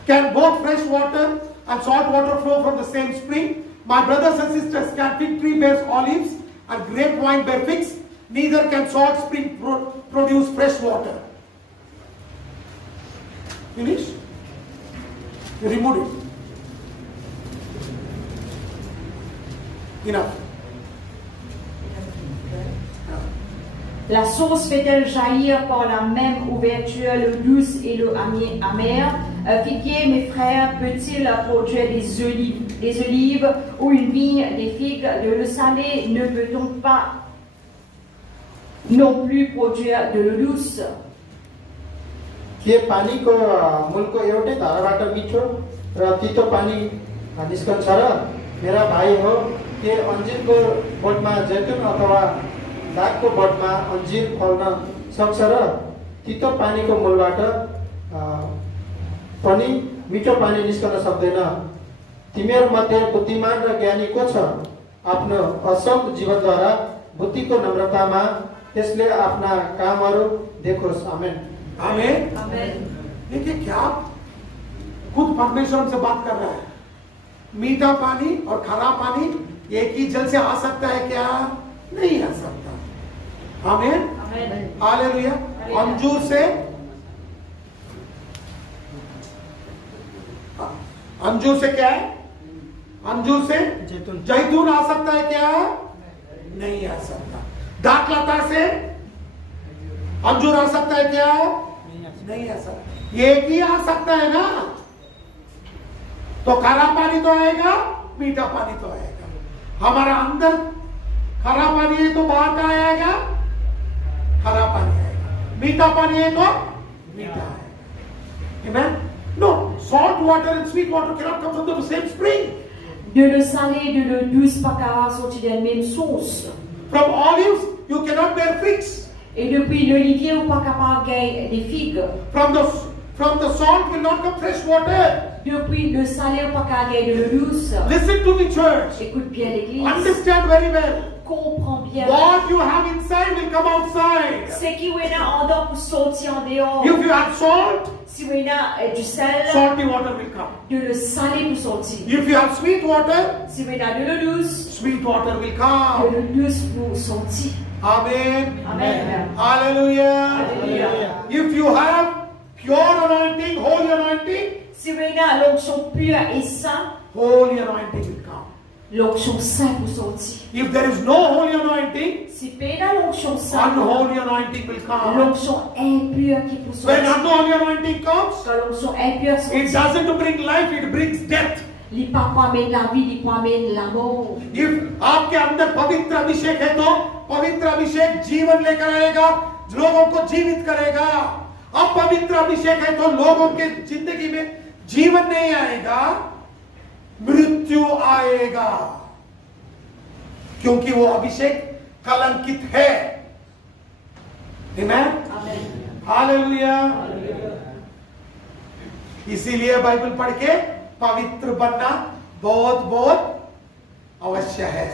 Can both fresh water and salt water flow from the same spring? My brothers and sisters, can fig tree bear olives and grapevine bear figs? Neither can salt spring produce fresh water. Finish? You remove it. Enough. La source fait-elle jaillir par la même ouverture l'eau douce et l'eau amère? Un figuier, mes frères, peut-il produire des olives ou une vigne des figues de l'eau salée? Ne peut-on pas non plus produire de l'eau douce? के पानीको मूलको एउटै धाराबाट मिठो र तितो पानी निस्कन्छ र मेरा भाइ हो, के अन्जिरको बोटमा जैतुन अथवा दागको बोटमा अन्जिर फल्न सक्छ र तितो पानीको मूलबाट पनि मिठो पानी निस्कन सक्दैन? तिमीहरूमध्ये बुद्धिमान र ज्ञानी को छ? आफ्नो असल जीवनद्वारा बुद्धिको नम्रतामा त्यसले आफ्ना कामहरू देखोस्। आमेन। आमेन। Amen. देखिए क्या खुद परमेश्वर हमसे बात कर रहा है। मीठा पानी और खरा पानी एक ही जल से आ सकता है क्या? नहीं आ सकता। आमीन, Amen. हालेलुया। अंजूर से, अंजूर से क्या है? अंजूर से जैतून आ सकता है क्या? नहीं आ सकता। दाखलता से अंजूर आ सकता है क्या? नहीं आ सकता। ये एक ही आ सकता है ना। तो खारा पानी तो आएगा, मीठा पानी तो आएगा। हमारा अंदर खारा पानी है तो बाहर का आएगा, खारा पानी आएगा। मीठा पानी है तो मीठा आएगा। Amen? No, salt water and sweet water cannot come from the same spring. De l'eau salée et de l'eau douce pas qu'à sortir de la même source. From olives you cannot bear figs. Et depuis l'olivier ou pas capable de gagner des figues. From the salt will not come fresh water. Depuis le salé ou pas capable de gagner de l'eau douce. Listen to me, church. Écoute bien l'église. Understand very well. Comprends bien. What you have inside will come outside. Ce qui est en dehors pour sortir en dehors. If you have salt, Si vous avez du sel, salty water will come. de l'eau salée pour sortir. If you have sweet water, Si vous avez de l'eau douce, sweet water will de come. l'eau douce pour sortir. Amen. Amen. Hallelujah. Hallelujah. If you have pure anointing, holy anointing, Si vous avez l'onction pure et sainte, holy anointing will come. l'onction sainte pour sortir. If there is no holy anointing, Si vous avez l'onction sainte, unholy anointing will come. l'onction impure qui pour When sortir. unholy anointing comes, Quand l'onction impure it sortit, doesn't bring life, it brings death. il ne peut pas amener la vie, il peut amener la mort. If आपके अंदर पवित्र अभिषेक है तो पवित्र अभिषेक जीवन लेकर आएगा, लोगों को जीवित करेगा। अपवित्र अभिषेक है तो लोगों के जिंदगी में जीवन नहीं आएगा, मृत्यु आएगा, क्योंकि वो अभिषेक कलंकित है। आमेन, हालेलुया। इसीलिए बाइबल पढ़ के पवित्र बनना बहुत बहुत अवश्य है।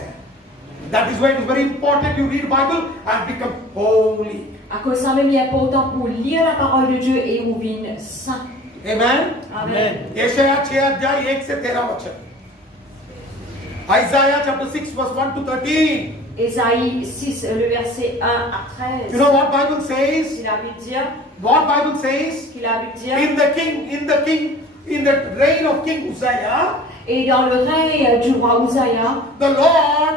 That is why it is very important you read Bible and become holy. À cause ça même, il est important pour lire la parole de Dieu et on vient saint. Amen. Amen. यशाया 6 अध्याय 1 से 13 वचन। Isaiah chapter 6 verse 1 to 13. Ésaïe 6, le verset 1 à 13. You know what Bible says? Il a vu dire, What Bible says? qu'il a vu dire, In the reign of King Uzziah, et dans le règne du roi Uzziah, the Lord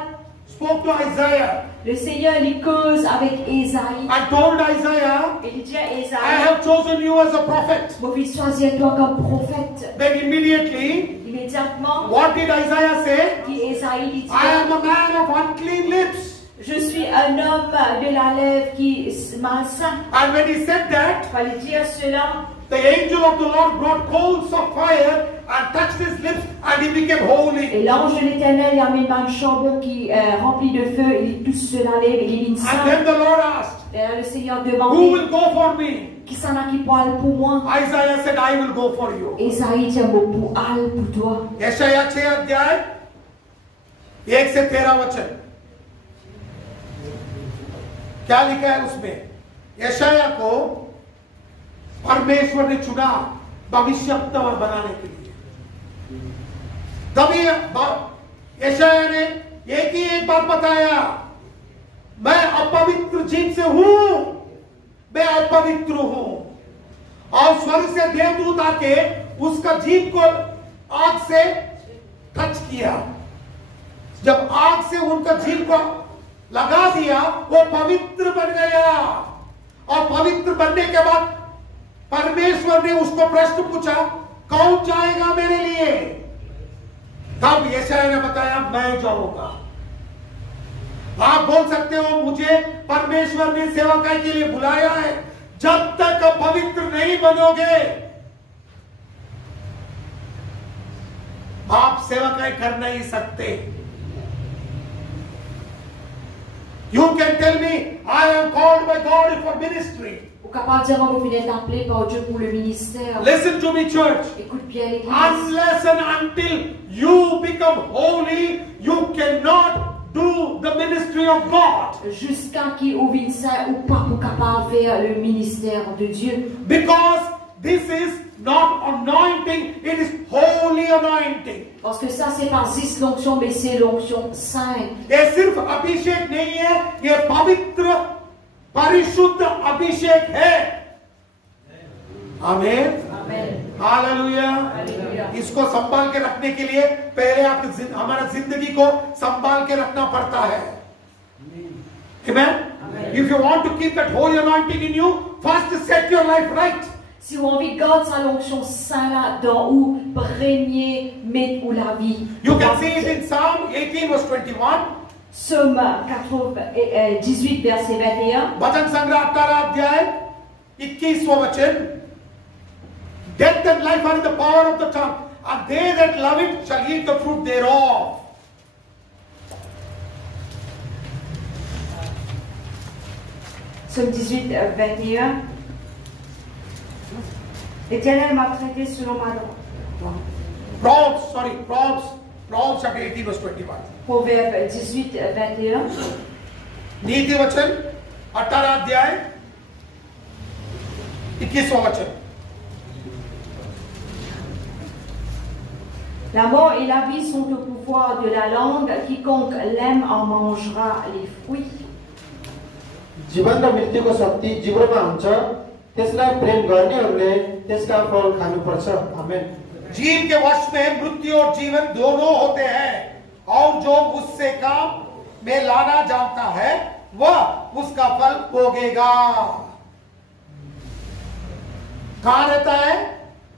spoke to Isaiah le Seigneur il cause avec Ésaïe. and told Isaiah, Et il dit à I Ésaïe, have chosen you as a prophet. mon fils, choisis-toi comme prophète. Then immediately, Immédiatement, what did Isaiah say? dit Ésaïe, il dit, I am a man of unclean lips. je suis un homme de la lèvre qui est malsain. And when he said that, Il fallait dire cela. the angel of the Lord brought coals of fire and touched his lips and he became holy. Et l'ange de l'Éternel il amène un charbon qui rempli de feu, il touche sur la lèvre, il est And saint. then the Lord asked, Et là, le Seigneur who demandait, will go for me? qui s'en a qui peut aller pour moi? Isaiah said, I will go for you. Ésaïe dit, moi pour aller pour toi. यशाया 6 अध्याय 1 से 13 वचन। क्या लिखा है उसमें? यशाया को परमेश्वर ने चुना भविष्यवक्ता बनाने के लिए। तभी यशाया ने एक बात बताया, मैं अपवित्र जीव से हूं, मैं अपवित्र हूं। और स्वर्ग से देवदूत आके उसका जीव को आग से टच किया। जब आग से उनका जीव को लगा दिया, वो पवित्र बन गया। और पवित्र बनने के बाद परमेश्वर ने उसको प्रश्न पूछा, कौन जाएगा मेरे लिए? तब यशाया ने बताया, मैं जाऊंगा। आप बोल सकते हो, मुझे परमेश्वर ने सेवकाई के लिए बुलाया है। जब तक आप पवित्र नहीं बनोगे, आप सेवकाई कर नहीं सकते। You can tell me, I am called by God for ministry. Ou capable de dire, moi, vous êtes appelé par Dieu pour le ministère. Listen to me, church. Écoute bien l'église. Unless and until you become holy, you cannot do the ministry of God. Jusqu'à qui ou vienne saint ou pas pour capable faire le ministère de Dieu. Because this is not anointing, it is holy anointing. Parce que ça, c'est pas juste l'onction, mais c'est l'onction sainte. ये सिर्फ अभिषेक नहीं है, ये पवित्र परिशुद्ध अभिषेक है। आमीन, हालेलुया। इसको संभाल के रखने के लिए पहले हमारा जिंदगी को संभाल के रखना पड़ता है। Amen? If you want to keep that holy anointing in you, first set your life right. Si vous avez garde sa l'onction sainte là dans où premier mettre où la vie. You can see it in Psalm 18 verse 21. Psaume 18 verset 21. भजन संग्रह 18 अध्याय 21वां वचन। Death and life are in the power of the tongue, and they that love it shall eat the fruit thereof. Psaume 18, 21. L'Éternel m'a traité selon ma droite. Proverbs chapter 18 verse 21. Proverbe 18, 21. नीति वचन 18 अध्याय 21वां वचन। La mort et la vie sont au pouvoir de la langue. Quiconque l'aime en mangera les fruits. जीवन र मृत्युको शक्ति जिब्रोमा हुन्छ, त्यसलाई प्रेम गर्नेहरूले त्यसका फल खानुपर्छ। आमेन। जीव के वश में मृत्यु और जीवन दोनों होते हैं, और जो उससे काम में लाना जानता है वह उसका फल भोगेगा। कहां रहता है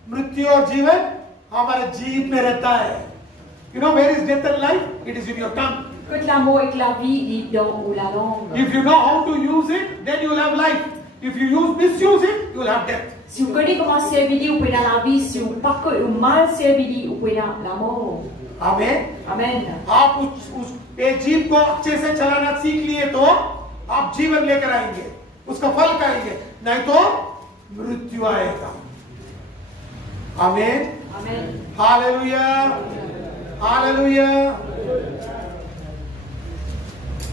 मृत्यु और जीवन? हमारे जीव में रहता है। You know where is death and life? It is in your tongue. Que la mort et la vie est dans la langue. If you know how to use it, then you will have life. If you misuse it, you will have death. Si vous connaissez comment servir, vous pouvez dans la vie. Si vous pas que mal servir, vous pouvez dans la mort. Amen. Amen. आप उस जीव को अच्छे से चलाना सीख लिए तो आप जीवन लेकर आएंगे, उसका फल खाएंगे, नहीं तो मृत्यु आएगा। आमेन। Amen. Hallelujah, hallelujah.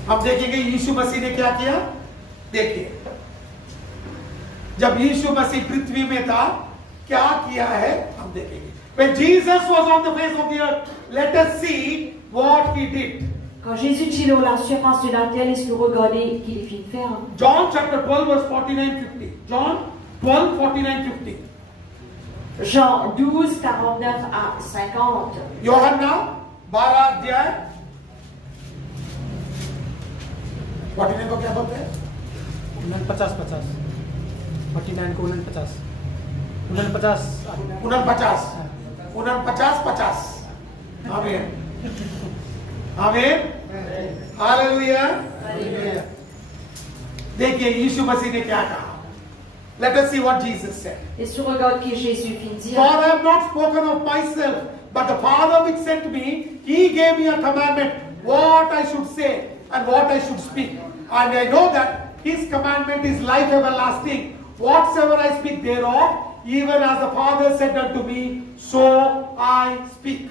हम देखेंगे यीशु मसीह ने क्या किया। देखिए, जब यीशु मसीह पृथ्वी में था क्या किया है हम देखेंगे। When Jesus was on the face of the earth, let us see what he did. Quand Jésus était sur la surface de la terre, laisse-nous regarder qu'il est fait faire. John chapter 12 verse 49-50. John 12, 49-50. Jean 12, 49 à 50. यूहन्ना 12 अध्याय 49 को क्या बोलते हैं? 49 49 को 49 49 आमीन, आमीन, हालेलुया। देखिए यीशु मसीह ने क्या कहा। Let us see what Jesus said. Et si on regarde que Jésus vient dire. For I have not spoken of myself, but the Father which sent me, He gave me a commandment, what I should say and what I should speak. And I know that His commandment is life everlasting. Whatsoever I speak thereof, even as the Father said unto me, so I speak.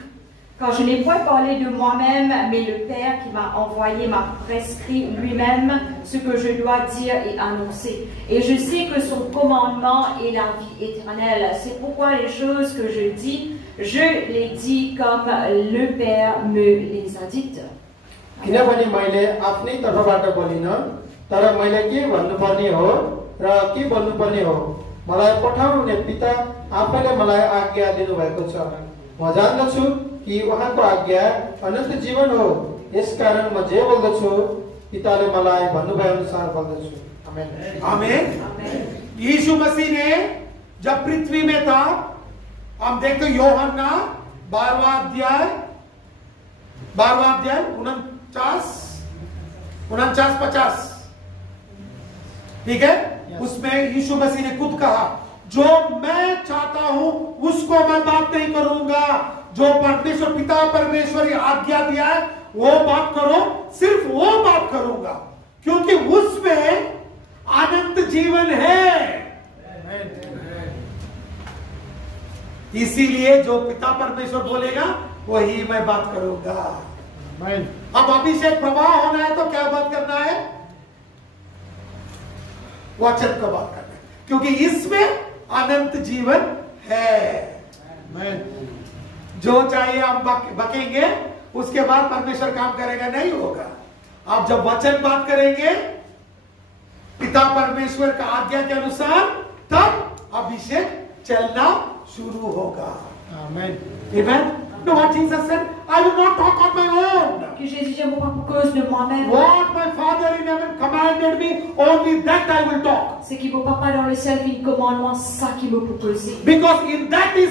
Quand je n'ai point parlé de moi-même, mais le Père qui m'a envoyé m'a prescrit lui-même ce que je dois dire et annoncer. Et je sais que son commandement est la vie éternelle. C'est pourquoi les choses que je dis, je les dis comme le Père me les a dites. किनभने मैले आफ्नै तर्फबाट बोलिन, तर मैले के भन्नुपर्ने हो र के बोल्नुपर्ने हो मलाई पठाउनुहुने पिता आफैले मलाई आज्ञा दिनुभएको छ। म जान्दछु कि उहाँको आज्ञा अनन्त जीवन हो, यसकारण म जे बोल्दछु पिताले मलाई भन्नुभए अनुसार बोल्दछु। आमेन, आमेन। यीशु मसीह ने जब पृथ्वी में था, हम देखते यूहन्ना 12वां अध्याय 49-50, ठीक है। उसमें यीशु मसीह ने खुद कहा, जो मैं चाहता हूं उसको मैं बात नहीं करूंगा, जो परमेश्वर पिता परमेश्वर आज्ञा दिया है वो बात करो, सिर्फ वो बात करूंगा, क्योंकि उसमें अनंत जीवन है। इसीलिए जो पिता परमेश्वर बोलेगा वही मैं बात करूंगा। अब अभिषेक प्रवाह होना है तो क्या बात करना है? वचन का बात करना है, क्योंकि इसमें अनंत जीवन है। जो चाहिए हम बकेंगे, उसके बाद परमेश्वर काम करेगा नहीं होगा। आप जब वचन बात करेंगे पिता परमेश्वर का आज्ञा के अनुसार, तब अभिषेक चलना शुरू होगा। आमेन। Amen. No, what Jesus said, I will not talk on my own. Que Jésus dit, moi pas cause de moi-même. What my Father in heaven commanded me, only that I will talk. C'est que mon papa dans le ciel fait une commandement, ça qui me propose. Because in that is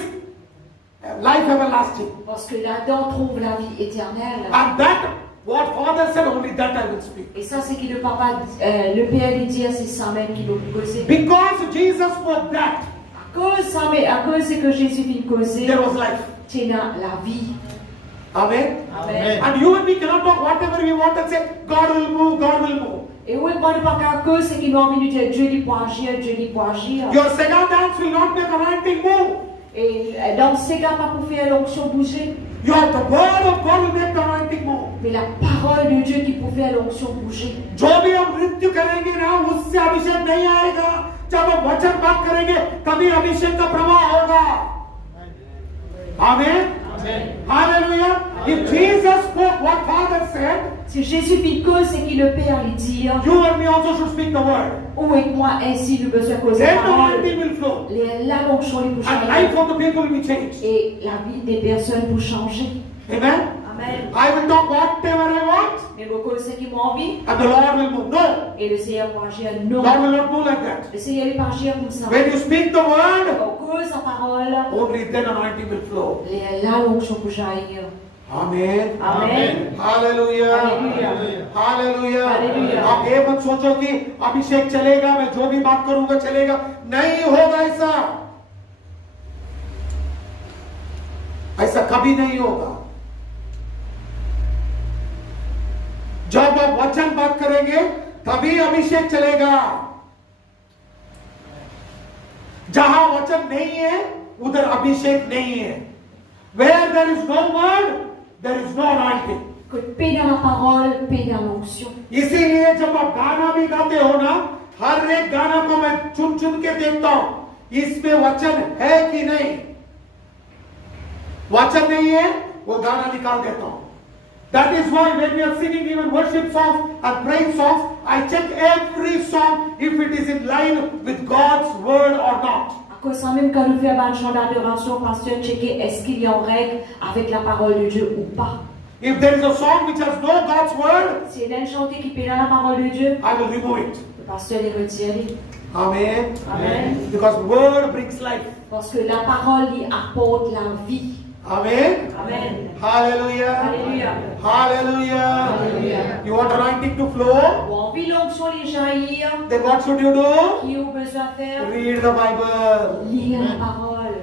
life everlasting. Parce que là-dedans trouve la vie éternelle. And that, what Father said, only that I will speak. Et ça, c'est que le papa, le Père lui dit, c'est ça même qui me propose. Because Jesus spoke that, à cause que Jésus fit causer, there was life. C'est la vie. Amen. Amen. And you and me cannot talk whatever we want and say, God will move, God will move. Et oui, moi, je ne parle qu'à cause, c'est qu'il m'a envie de dire Dieu dit pour agir, Dieu dit pour agir. Your second dance will not make anointing move. Et dans ces cas, pas pour faire l'onction bouger. The word of God will make the anointing move. Mais la parole de Dieu qui peut faire l'onction bouger. जो भी हम नृत्य करेंगे ना, उससे अभिषेक नहीं आएगा। जब हम वचन बात करेंगे, तभी अभिषेक का प्रवाह होगा। Amen. Hallelujah. If Jesus spoke what Father said, si Jésus fit cause, c'est que le Père lui dit, you and me also should speak the word. Ou et moi ainsi nous besoin causer Then la the parole. anointing will flow. La l'onction lui pour And changer. life of the people will be changed. Et la vie des personnes pour changer. Amen. Amen. I will talk whatever I want. Mais beaucoup de ceux qui m'ont envie. And the Lord will move. No. Et le Seigneur pour agir non. God will not move like that. Le Seigneur va agir comme ça. When you speak the word, On cause la parole. only then anointing will flow. Et là l'onction pour jaillir. Amen. Amen. Hallelujah. Hallelujah. आप ये मत सोचो कि अभिषेक चलेगा, मैं जो भी बात करूंगा चलेगा, नहीं होगा ऐसा। ऐसा कभी नहीं होगा। जब आप वचन बात करेंगे, तभी अभिषेक चलेगा। जहां वचन नहीं है, उधर अभिषेक नहीं है। Where there is no word, there is no anointing. Que paix dans la parole, paix dans l'onction. इसीलिए जब आप गाना भी गाते हो ना, हर एक गाना को मैं चुन चुन के देखता हूं, इसमें वचन है कि नहीं। वचन नहीं है, वो गाना निकाल देता हूं। That is why when we are singing even worship songs and praise songs, I check every song if it is in line with God's word or not. À cause ça même quand nous faisons un chant d'adoration, pasteur checker est-ce qu'il y a en règle avec la parole de Dieu ou pas. If there is a song which has no God's word, Si il y a un chanté qui paie dans la parole de Dieu, I will remove it. le pasteur les retire. Amen. Amen. Because word brings life. Parce que la parole y apporte la vie. Amen. Amen. Hallelujah. Alléluia. Hallelujah. Hallelujah. You want anointing to flow? Ou envie l'onction les jaillir, Then what should you do? qui ont besoin de faire? Read the Bible. Lire la parole.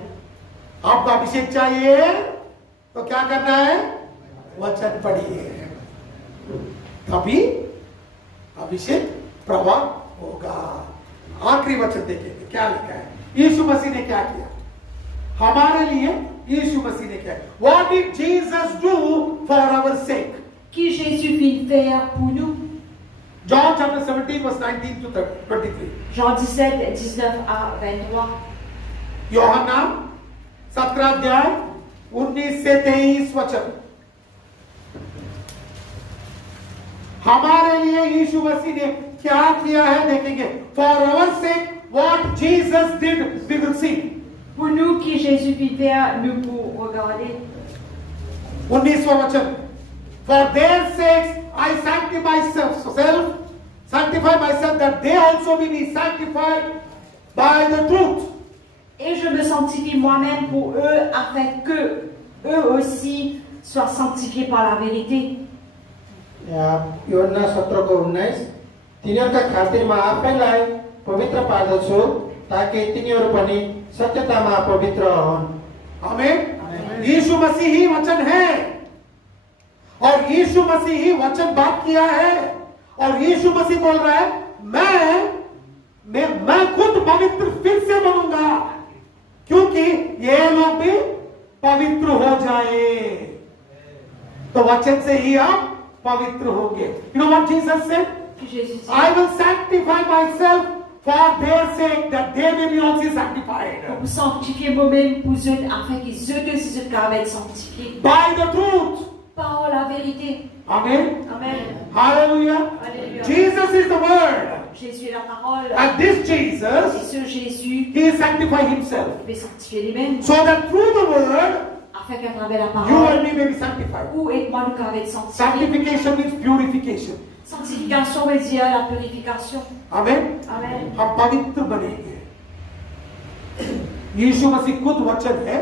आपको अभिषेक चाहिए तो क्या करना है? वचन पढ़िए, तभी अभिषेक प्रवाह होगा। आखिरी वचन देखेंगे क्या लिखा है। यीशु मसीह ने क्या किया हमारे लिए? यीशु मसीह ने क्या किया? What did Jesus do for our sake? Qui Jésus fit faire pour nous? John chapter 17 verse 19 to 23. Jean 17, 19 à 23. योहन्ना 17 अध्याय 19 से 23 वचन। हमारे लिए यीशु मसीह ने क्या किया है देखेंगे। For our sake, what Jesus did, we will see. Pour nous, qui Jésus fit faire, nous pour regarder. 19वां वचन। For their sakes I sanctify myself that they also may be sanctified by the truth. Et je me sanctifie moi-même pour eux, afin que eux aussi soient sanctifiés par la vérité. Yohanna 17:19 तिनीहरूका खातिरमा आफैलाई पवित्र पार्दछु ताकि तिनीहरू पनि सत्यतामा पवित्र हुन्। आमेन। यीशु मसीह ही वचन है और यीशु मसीह ही वचन बात किया है और यीशु मसीह बोल रहा है मैं खुद पवित्र फिर से बनूंगा क्योंकि ये लोग भी पवित्र हो जाए। तो वचन से ही आप पवित्र होंगे। You know what Jesus said? Que Jésus dit, I will sanctify myself for their sake, that they may be also sanctified Pour vous sanctifier vous-même, pour eux, afin qu'ils eux aussi être sanctifiés. by the truth. Par la vérité. Amen. Amen. Hallelujah. Alléluia. Jesus is the word. Jésus est la parole. And this Et Jesus, ce Jésus, he is sanctifying himself. il va sanctifier lui-même. So that through the word, Afin qu'à travers la you parole, and me may be sanctified. vous et moi, nous pouvons être sanctifiés. Sanctification means purification. Sanctification veut dire la purification. Amen. Amen. हम पवित्र बनेंगे। यीशु मसीह खुद वचन है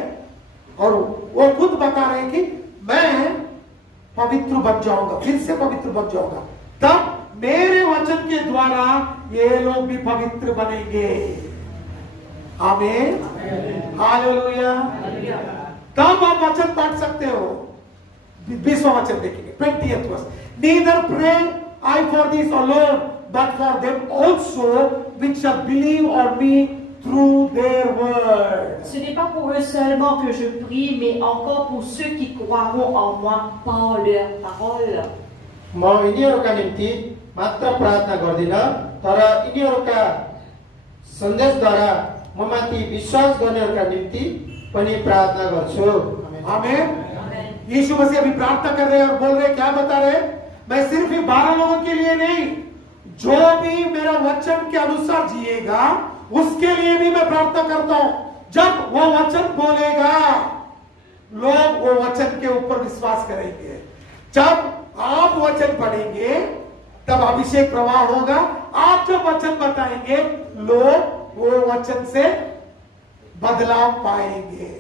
और वो खुद बता रहे हैं कि मैं पवित्र बन जाऊंगा, फिर से पवित्र बन जाऊंगा, तब मेरे वचन के द्वारा ये लोग भी पवित्र बनेंगे। आमीन। हालेलुया। तब आप वचन पढ़ सकते हो। 20वां वचन देखेंगे 20th verse. Neither pray I for these alone, but for them also which shall believe on me through their word. Ce n'est pas pour eux seulement que je prie, mais encore pour ceux qui croiront en moi par leur parole. म यिनीहरूका निम्ति मात्र प्रार्थना गर्दिन, तर यिनीहरूका सन्देशद्वारा म माथि विश्वास गर्नेहरूका निम्ति पनि प्रार्थना गर्छु। आमीन। यीशु मसीह अभी प्रार्थना कर रहे हैं और बोल रहे हैं, क्या बता रहे हैं? मैं सिर्फ ही 12 लोगों के लिए नहीं, जो भी मेरा वचन के अनुसार जिएगा उसके लिए भी मैं प्रार्थना करता हूं। जब वो वचन बोलेगा, लोग वो वचन के ऊपर विश्वास करेंगे। जब आप वचन पढ़ेंगे तब अभिषेक प्रवाह होगा। आप जब वचन बताएंगे, लोग वो वचन से बदलाव पाएंगे,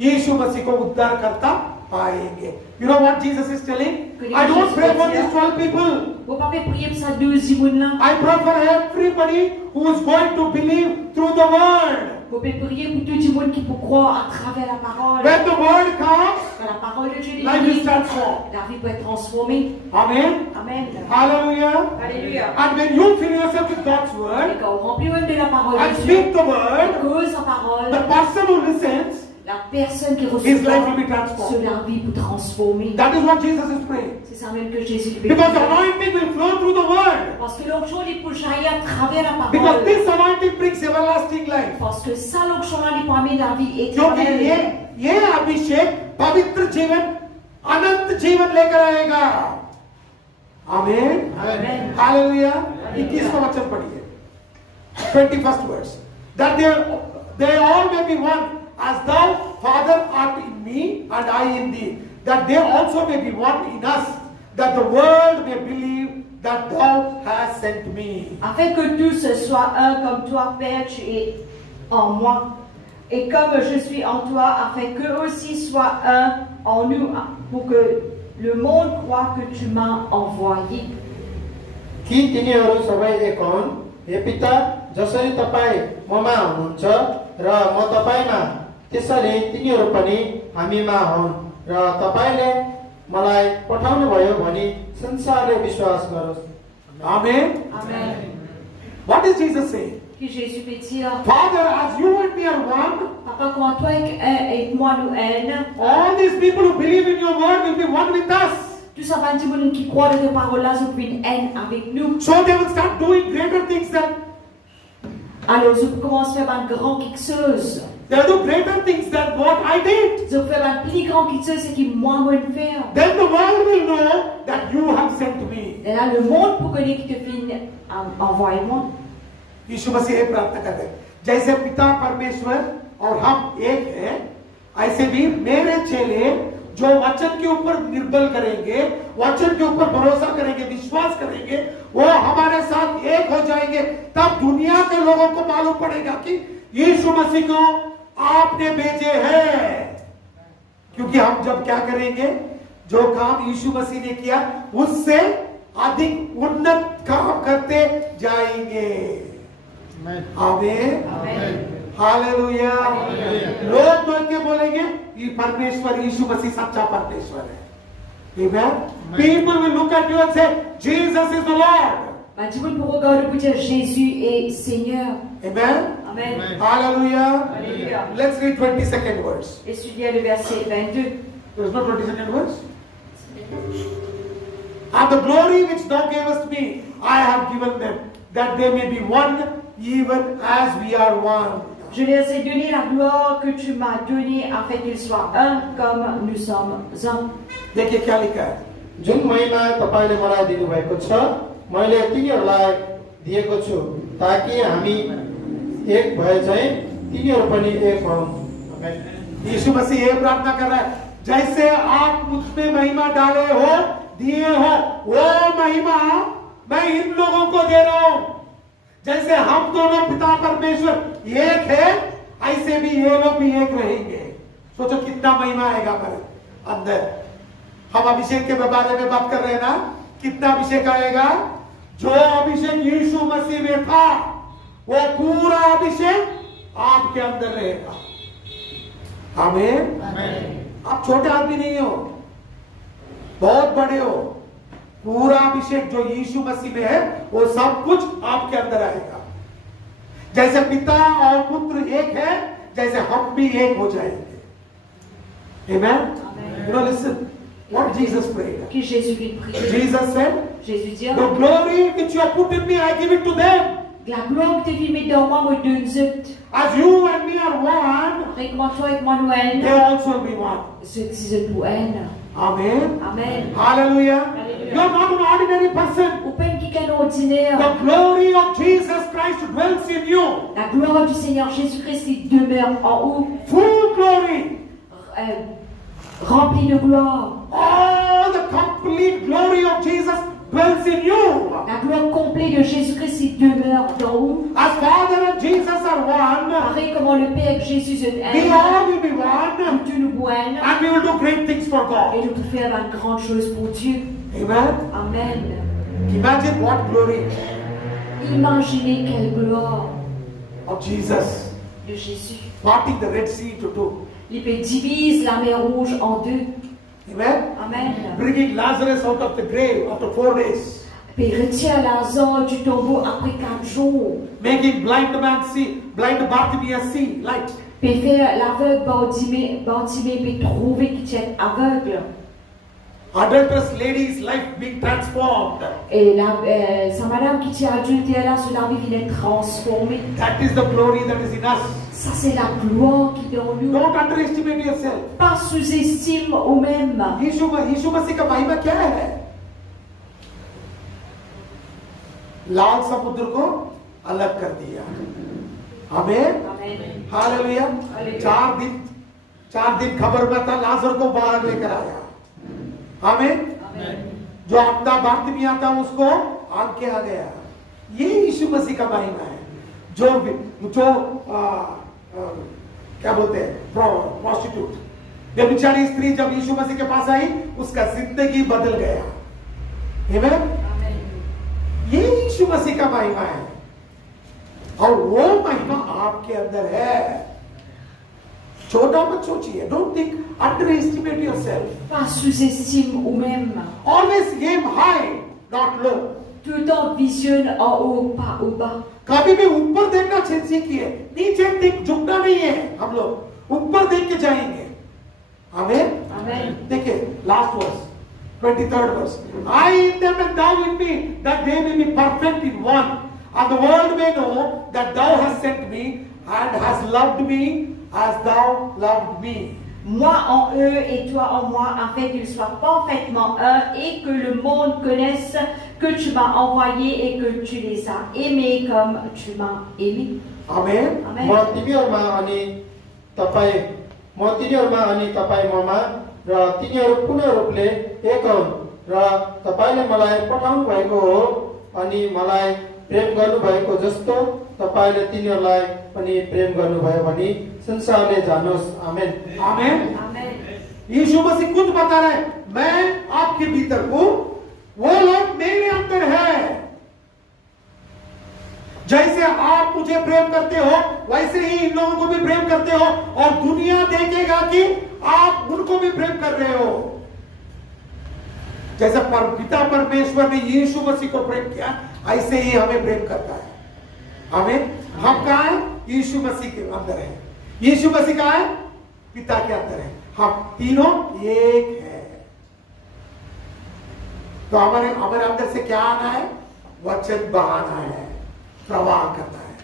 यीशु मसीह को उद्धार करता पाएंगे। You know what Jesus is telling? I don't pray for these 12 people. Vous pouvez prier pour ça 12 personnes là. I pray for everybody who is going to believe through the word. Vous pouvez prier pour tout le monde qui peut croire à travers la parole. When the word comes, Quand la parole de Dieu life is est transformed. la vie peut être transformée. Amen. Amen. Hallelujah. Alléluia. And when you fill yourself with God's Et word quand on remplit même de la parole and de Dieu, speak the word, cause sa parole, the person who listens, la personne qui his reçoit life will be transformed. cela vie peut transformer. That is what Jesus is praying. C'est ça même que Jésus veut Because the dire. anointing will flow through the word. Parce que l'onction il peut jaillir à travers la Because parole. this anointing brings everlasting life. Parce que ça l'onction là il peut amener la vie क्योंकि éternelle. ये अभिषेक पवित्र जीवन, अनंत जीवन लेकर आएगा। आमीन। Amen. Hallelujah. 21वां वचन पढ़िए 21st verse, that they all may be one, as thou, Father, art in me and I in thee, that they also may be one in us, that the world may believe that thou hast sent me. Afin que tous soient un comme toi, Père, tu es en moi. Et comme je suis en toi, afin qu'eux aussi soient un en nous, pour que le monde croit que tu m'as envoyé. कि तिनीहरू सबै एक हुन्। हे पिता, जसरी तपाईँ ममा हुनुहुन्छ र म तपाईँमा, त्यसरी तिनीहरू पनि हामीमा हुन्, र तपाईँले मलाई पठाउनु भयो भनी संसारले विश्वास गरोस्। Amen. Amen. What is Jesus saying? Que Jésus veut dire, Father, as you and me are one, Papa, quand toi et moi nous haine, all these people who believe in your word will be one with us. tous ces gens qui croient dans tes paroles-là, ils ont une haine avec nous. So they will start doing greater things than Alors, ils commencent à faire un grand quelque chose. they'll do greater things than what I did. Ils ont fait un plus grand quelque chose, c'est qu'ils moi veulent faire. Then the world will know that you have sent me. Et là, le monde pour connaître qui te fait envoyer-moi. यीशु मसीह ये प्रार्थना करते हैं, जैसे पिता परमेश्वर और हम एक हैं, ऐसे भी मेरे चेले जो वचन के ऊपर निर्बल करेंगे, वचन के ऊपर भरोसा करेंगे, विश्वास करेंगे, वो हमारे साथ एक हो जाएंगे। तब दुनिया के लोगों को मालूम पड़ेगा कि यीशु मसीह को आपने भेजे हैं। क्योंकि हम जब क्या करेंगे, जो काम यीशु मसीह ने किया उससे अधिक उन्नत काम करते जाएंगे। आमीन। हालेलुया। लोग तो इनके बोलेंगे ये परमेश्वर यीशु मसीह सच्चा परमेश्वर है। Amen. People will look at you and say Jesus is the Lord. Tout le monde pour regarder pour dire Jésus est Seigneur. Amen. Amen. Hallelujah. Alléluia. Let's read 22nd verse. Étudiez le verset 22. There is no 22nd verse. And the glory which thou gavest me, I have given them, that they may be one, even as we are one. Je leur ai donné la gloire que tu m'as donnée afin qu'ils soient un comme nous sommes un. देखिए क्या लिखा है, जुन महिमा तपाईले मलाई दिनुभएको छ मैले तिनीहरूलाई दिएको छु ताकि हामी एक भए चाहिँ तिनीहरू पनि एक हों। आमेन। यीशु मसीह ये प्रार्थना कर रहा है, जैसे आप मुझमें महिमा डाले हो, दिए हो, वो महिमा मैं इन लोगों को दे रहा हूं। जैसे हम दोनों पिता परमेश्वर एक है, ऐसे भी ये लोग भी एक रहेंगे। सोचो कितना महिमा आएगा हमारे अंदर। हम अभिषेक के बारे में बात कर रहे हैं ना, कितना अभिषेक आएगा। जो अभिषेक यीशु मसीह में था वो पूरा अभिषेक आपके अंदर रहेगा। आमीन। आप छोटे आदमी नहीं हो, बहुत बड़े हो। पूरा अभिषेक जो यीशु मसीह में है वो सब कुछ आपके अंदर आएगा। जैसे पिता और पुत्र एक है, जैसे हम भी एक हो जाएंगे। आमेन। You know, listen what Jesus prayed. Que Jésus lui prie. Jesus said, Jésus dit, the glory which you have put in me, I give it to them. la gloire que tu vis dans moi, me donne zut. As you and me are one, Avec moi, toi, avec moi, nous, elle. they also will be one. Zut, zut, nous, elle. Amen. Amen. Hallelujah. Hallelujah. You are not an ordinary person. Ou pas une quelqu'un ordinaire. The glory of Jesus Christ dwells in you. La gloire du Seigneur Jésus-Christ qui demeure en haut, Full glory. rempli de gloire. All the complete glory of Jesus dwells in you. La gloire complète de Jésus-Christ qui demeure d'en haut. As Father and Jesus are one, Pareil comment le Père et Jésus sont we un. all will be one, Nous nous boignons and we will do great things for God. et nous pouvons faire de grandes choses pour Dieu. Amen. Amen. Imagine what glory Imaginez quelle gloire of Jesus de Jésus. parting the Red Sea to two. Il divise la mer Rouge en deux. Amen. Amen. Bringing Lazarus out of the grave after 4 days. Puis il retient Lazare du tombeau après 4 jours. Making blind Bartimaeus see light. Puis faire l'aveugle Bartimée puis trouver qu'il tient aveugle. Adulterous lady's life being transformed. Et sa madame qui tient adultère là, sur la vie, il est transformé. That is the glory that is in us. Ça, c'est la gloire qui est en nous. Don't underestimate yourself. Pas sous-estime au même. यीशु मसीह का महिमा क्या है? लाल समुद्र को अलग कर दिया। आमीन। हालेलुया। 4 दिन खबर में था, लाजर को बाहर लेकर आया। आमीन। जो अंधा बार्तिमिया था उसको आंखें आ गया। ये यीशु मसीह का महिमा है। जो क्या बोलते हैं, प्रोस्टिट्यूट, व्यभिचारी स्त्री जब यीशु मसीह के पास आई, उसका जिंदगी बदल गया। आमीन। ये यीशु मसीह का महिमा है, और वो महिमा आपके अंदर है। छोटा मत सोचिए। Don't think, underestimate yourself. Pas sous-estime au même. Always aim high, not low. Tout le temps visionne en haut, pas au bas. कभी भी ऊपर देखना सीखिए, नीचे देख झुकना नहीं है। हम लोग ऊपर देख के जाएंगे। आमीन। Amen. देखिए last verse, 23rd verse. I in them and thou in me, that they may be perfect in one, and the world may know that thou hast sent me and hast loved me as thou loved me. Moi en eux et toi en moi, afin qu'ils soient parfaitement un et que le monde connaisse que tu m'as envoyé et que tu les as aimés comme tu m'as aimé. Amen. Amen. म तिनीहरूमा अनि तपाईँ ममा र तिनीहरू पूर्ण रूपले एक हुन् र तपाईले मलाई पठाउनु भएको हो अनि मलाई प्रेम गर्नुभएको जस्तो तपाईले तिनीहरूलाई पनि प्रेम गर्नुभयो भने संसारले जानोस्। आमेन। आमेन। Amen. यीशु मसीह खुद बता रहे हैं, मैं आपके भीतर हूं, वो लोग मेरे अंदर है। जैसे आप मुझे प्रेम करते हो, वैसे ही इन लोगों को भी प्रेम करते हो, और दुनिया देखेगा कि आप उनको भी प्रेम कर रहे हो। जैसे पिता परमेश्वर ने यीशु मसीह को प्रेम किया, ऐसे ही हमें प्रेम करता है। हमें हम कहाँ है? यीशु मसीह के अंदर है। यीशु मसीह कहाँ है? पिता के अंदर है। हम तीनों एक है। तो हमारे अंदर से क्या आना है? वचन बहाना है, प्रवाह करना है।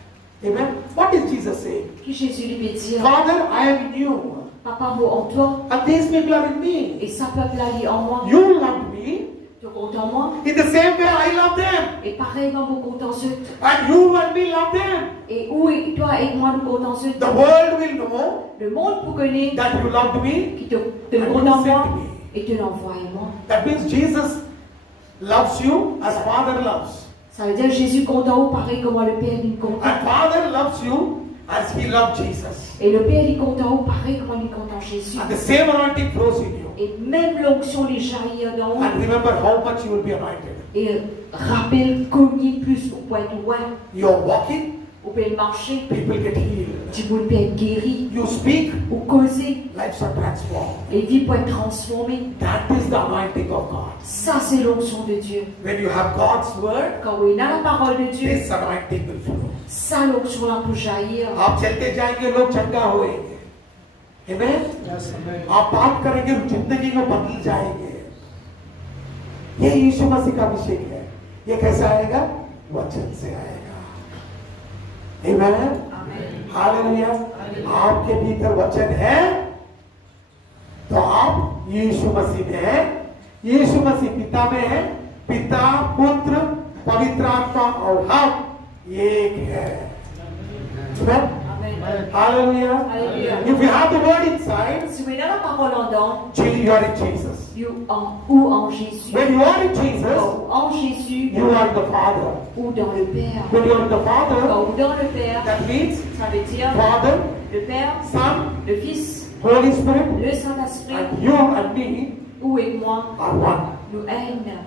Amen. What is Jesus saying? Qui Jésus lui veut dire, Father, I am in you. Papa, moi en toi, And these people are in me. et ça peuple là, il est en moi. You loved me. Tu comptes en moi, In the same way I love them. et pareillement vous comptez en ceux. And you and me love them. Et où est toi et moi nous comptons en ceux. The world will know Le monde vous connaît, that you loved me. qui te compte en moi, et te l'envoie et moi. That means Jesus loves you as Father loves. Ça veut dire Jésus compte en vous pareil comme le Père il compte. And Father loves you as He loved Jesus. Et le Père il compte en vous pareil comme il compte en Jésus. And the same anointing flows in you. Et même l'onction les jaillit d'en haut. And remember how much you will be anointed. Et rappelle combien plus vous pouvez être ouvert. You're walking, Vous pouvez marcher, people get healed. du monde peut être guéri, You speak, ou causer, lives are transformed. les vies peuvent être transformées. That is the anointing of God. Ça c'est l'onction de Dieu. When you have God's word, Quand on a la parole de Dieu, this anointing will flow. ça l'onction là pour jaillir. आप चलते जाएंगे लोग चंगा होएंगे. Amen. Yes, amen. आप बात करेंगे जिंदगी को बदल जाएंगे. ये यीशु मसीह का अभिषेक है. ये कैसे आएगा? वचन से आएगा. Amen. हालेलुया. आपके भीतर वचन है तो आप यीशु मसीह में हैं. यीशु मसीह पिता में है. पिता, पुत्र, पवित्र आत्मा और हम एक है. Amen. Amen. Hallelujah. Hallelujah. If you have the word inside, Si vous avez la parole en dedans, you are in Jesus. ou en Jésus, When you are in Jesus, ou en Jésus, you are the Father. ou dans le Père, When you are in the Father, ou dans le Père, that means ça veut dire Father, le Père, Son, le Fils, Holy Spirit, le Saint-Esprit, and you and me ou et moi, are one. nous aiment.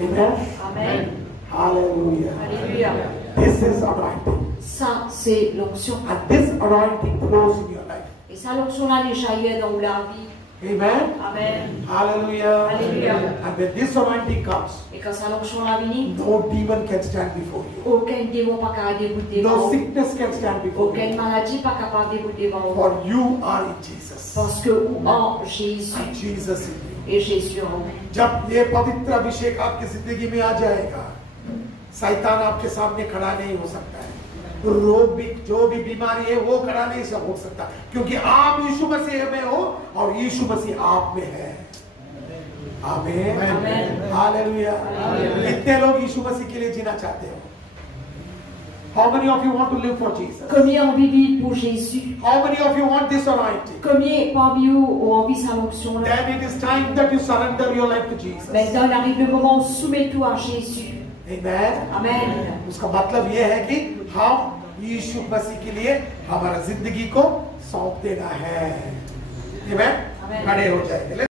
Amen. Amen. Hallelujah. Alléluia. This is anointing. Ça, c'est l'onction. And this anointing flows in your life. Et ça, l'onction là, les jaillit dans la vie. Amen. Amen. Hallelujah. Hallelujah. And when this anointing comes, Et quand ça, l'onction là vient, no demon can stand before you. aucun démon pas capable de vous No devant. sickness can stand before Aucune you. maladie pas capable de vous devant. For you are in Jesus. Parce que ou en Jésus, And Jesus in you. et Jésus en vous. जब ये पवित्र अभिषेक आपकी जिंदगी में आ जाएगा, शैतान आपके सामने खड़ा नहीं हो सकता है. रोग भी, जो भी बीमारी है वो खड़ा नहीं हो सकता, क्योंकि आप यीशु मसीह में हो और यीशु मसीह आप में है. आमीन. Amen. हालेलुया. कितने लोग यीशु मसीह के लिए जीना चाहते हो? How many of you want to live for Jesus? Combien ont envie pour Jésus? How many of you want this anointing? Combien parmi vous ont envie sa l'onction là? Then it is time that you surrender your life to Jesus. Maintenant, il arrive le moment où soumet tout à Jésus. Amen. Amen. उसका मतलब ये है कि हम यीशु मसीह के लिए हमारा जिंदगी को सौंप देना है. Amen. Amen. खड़े हो जाएंगे.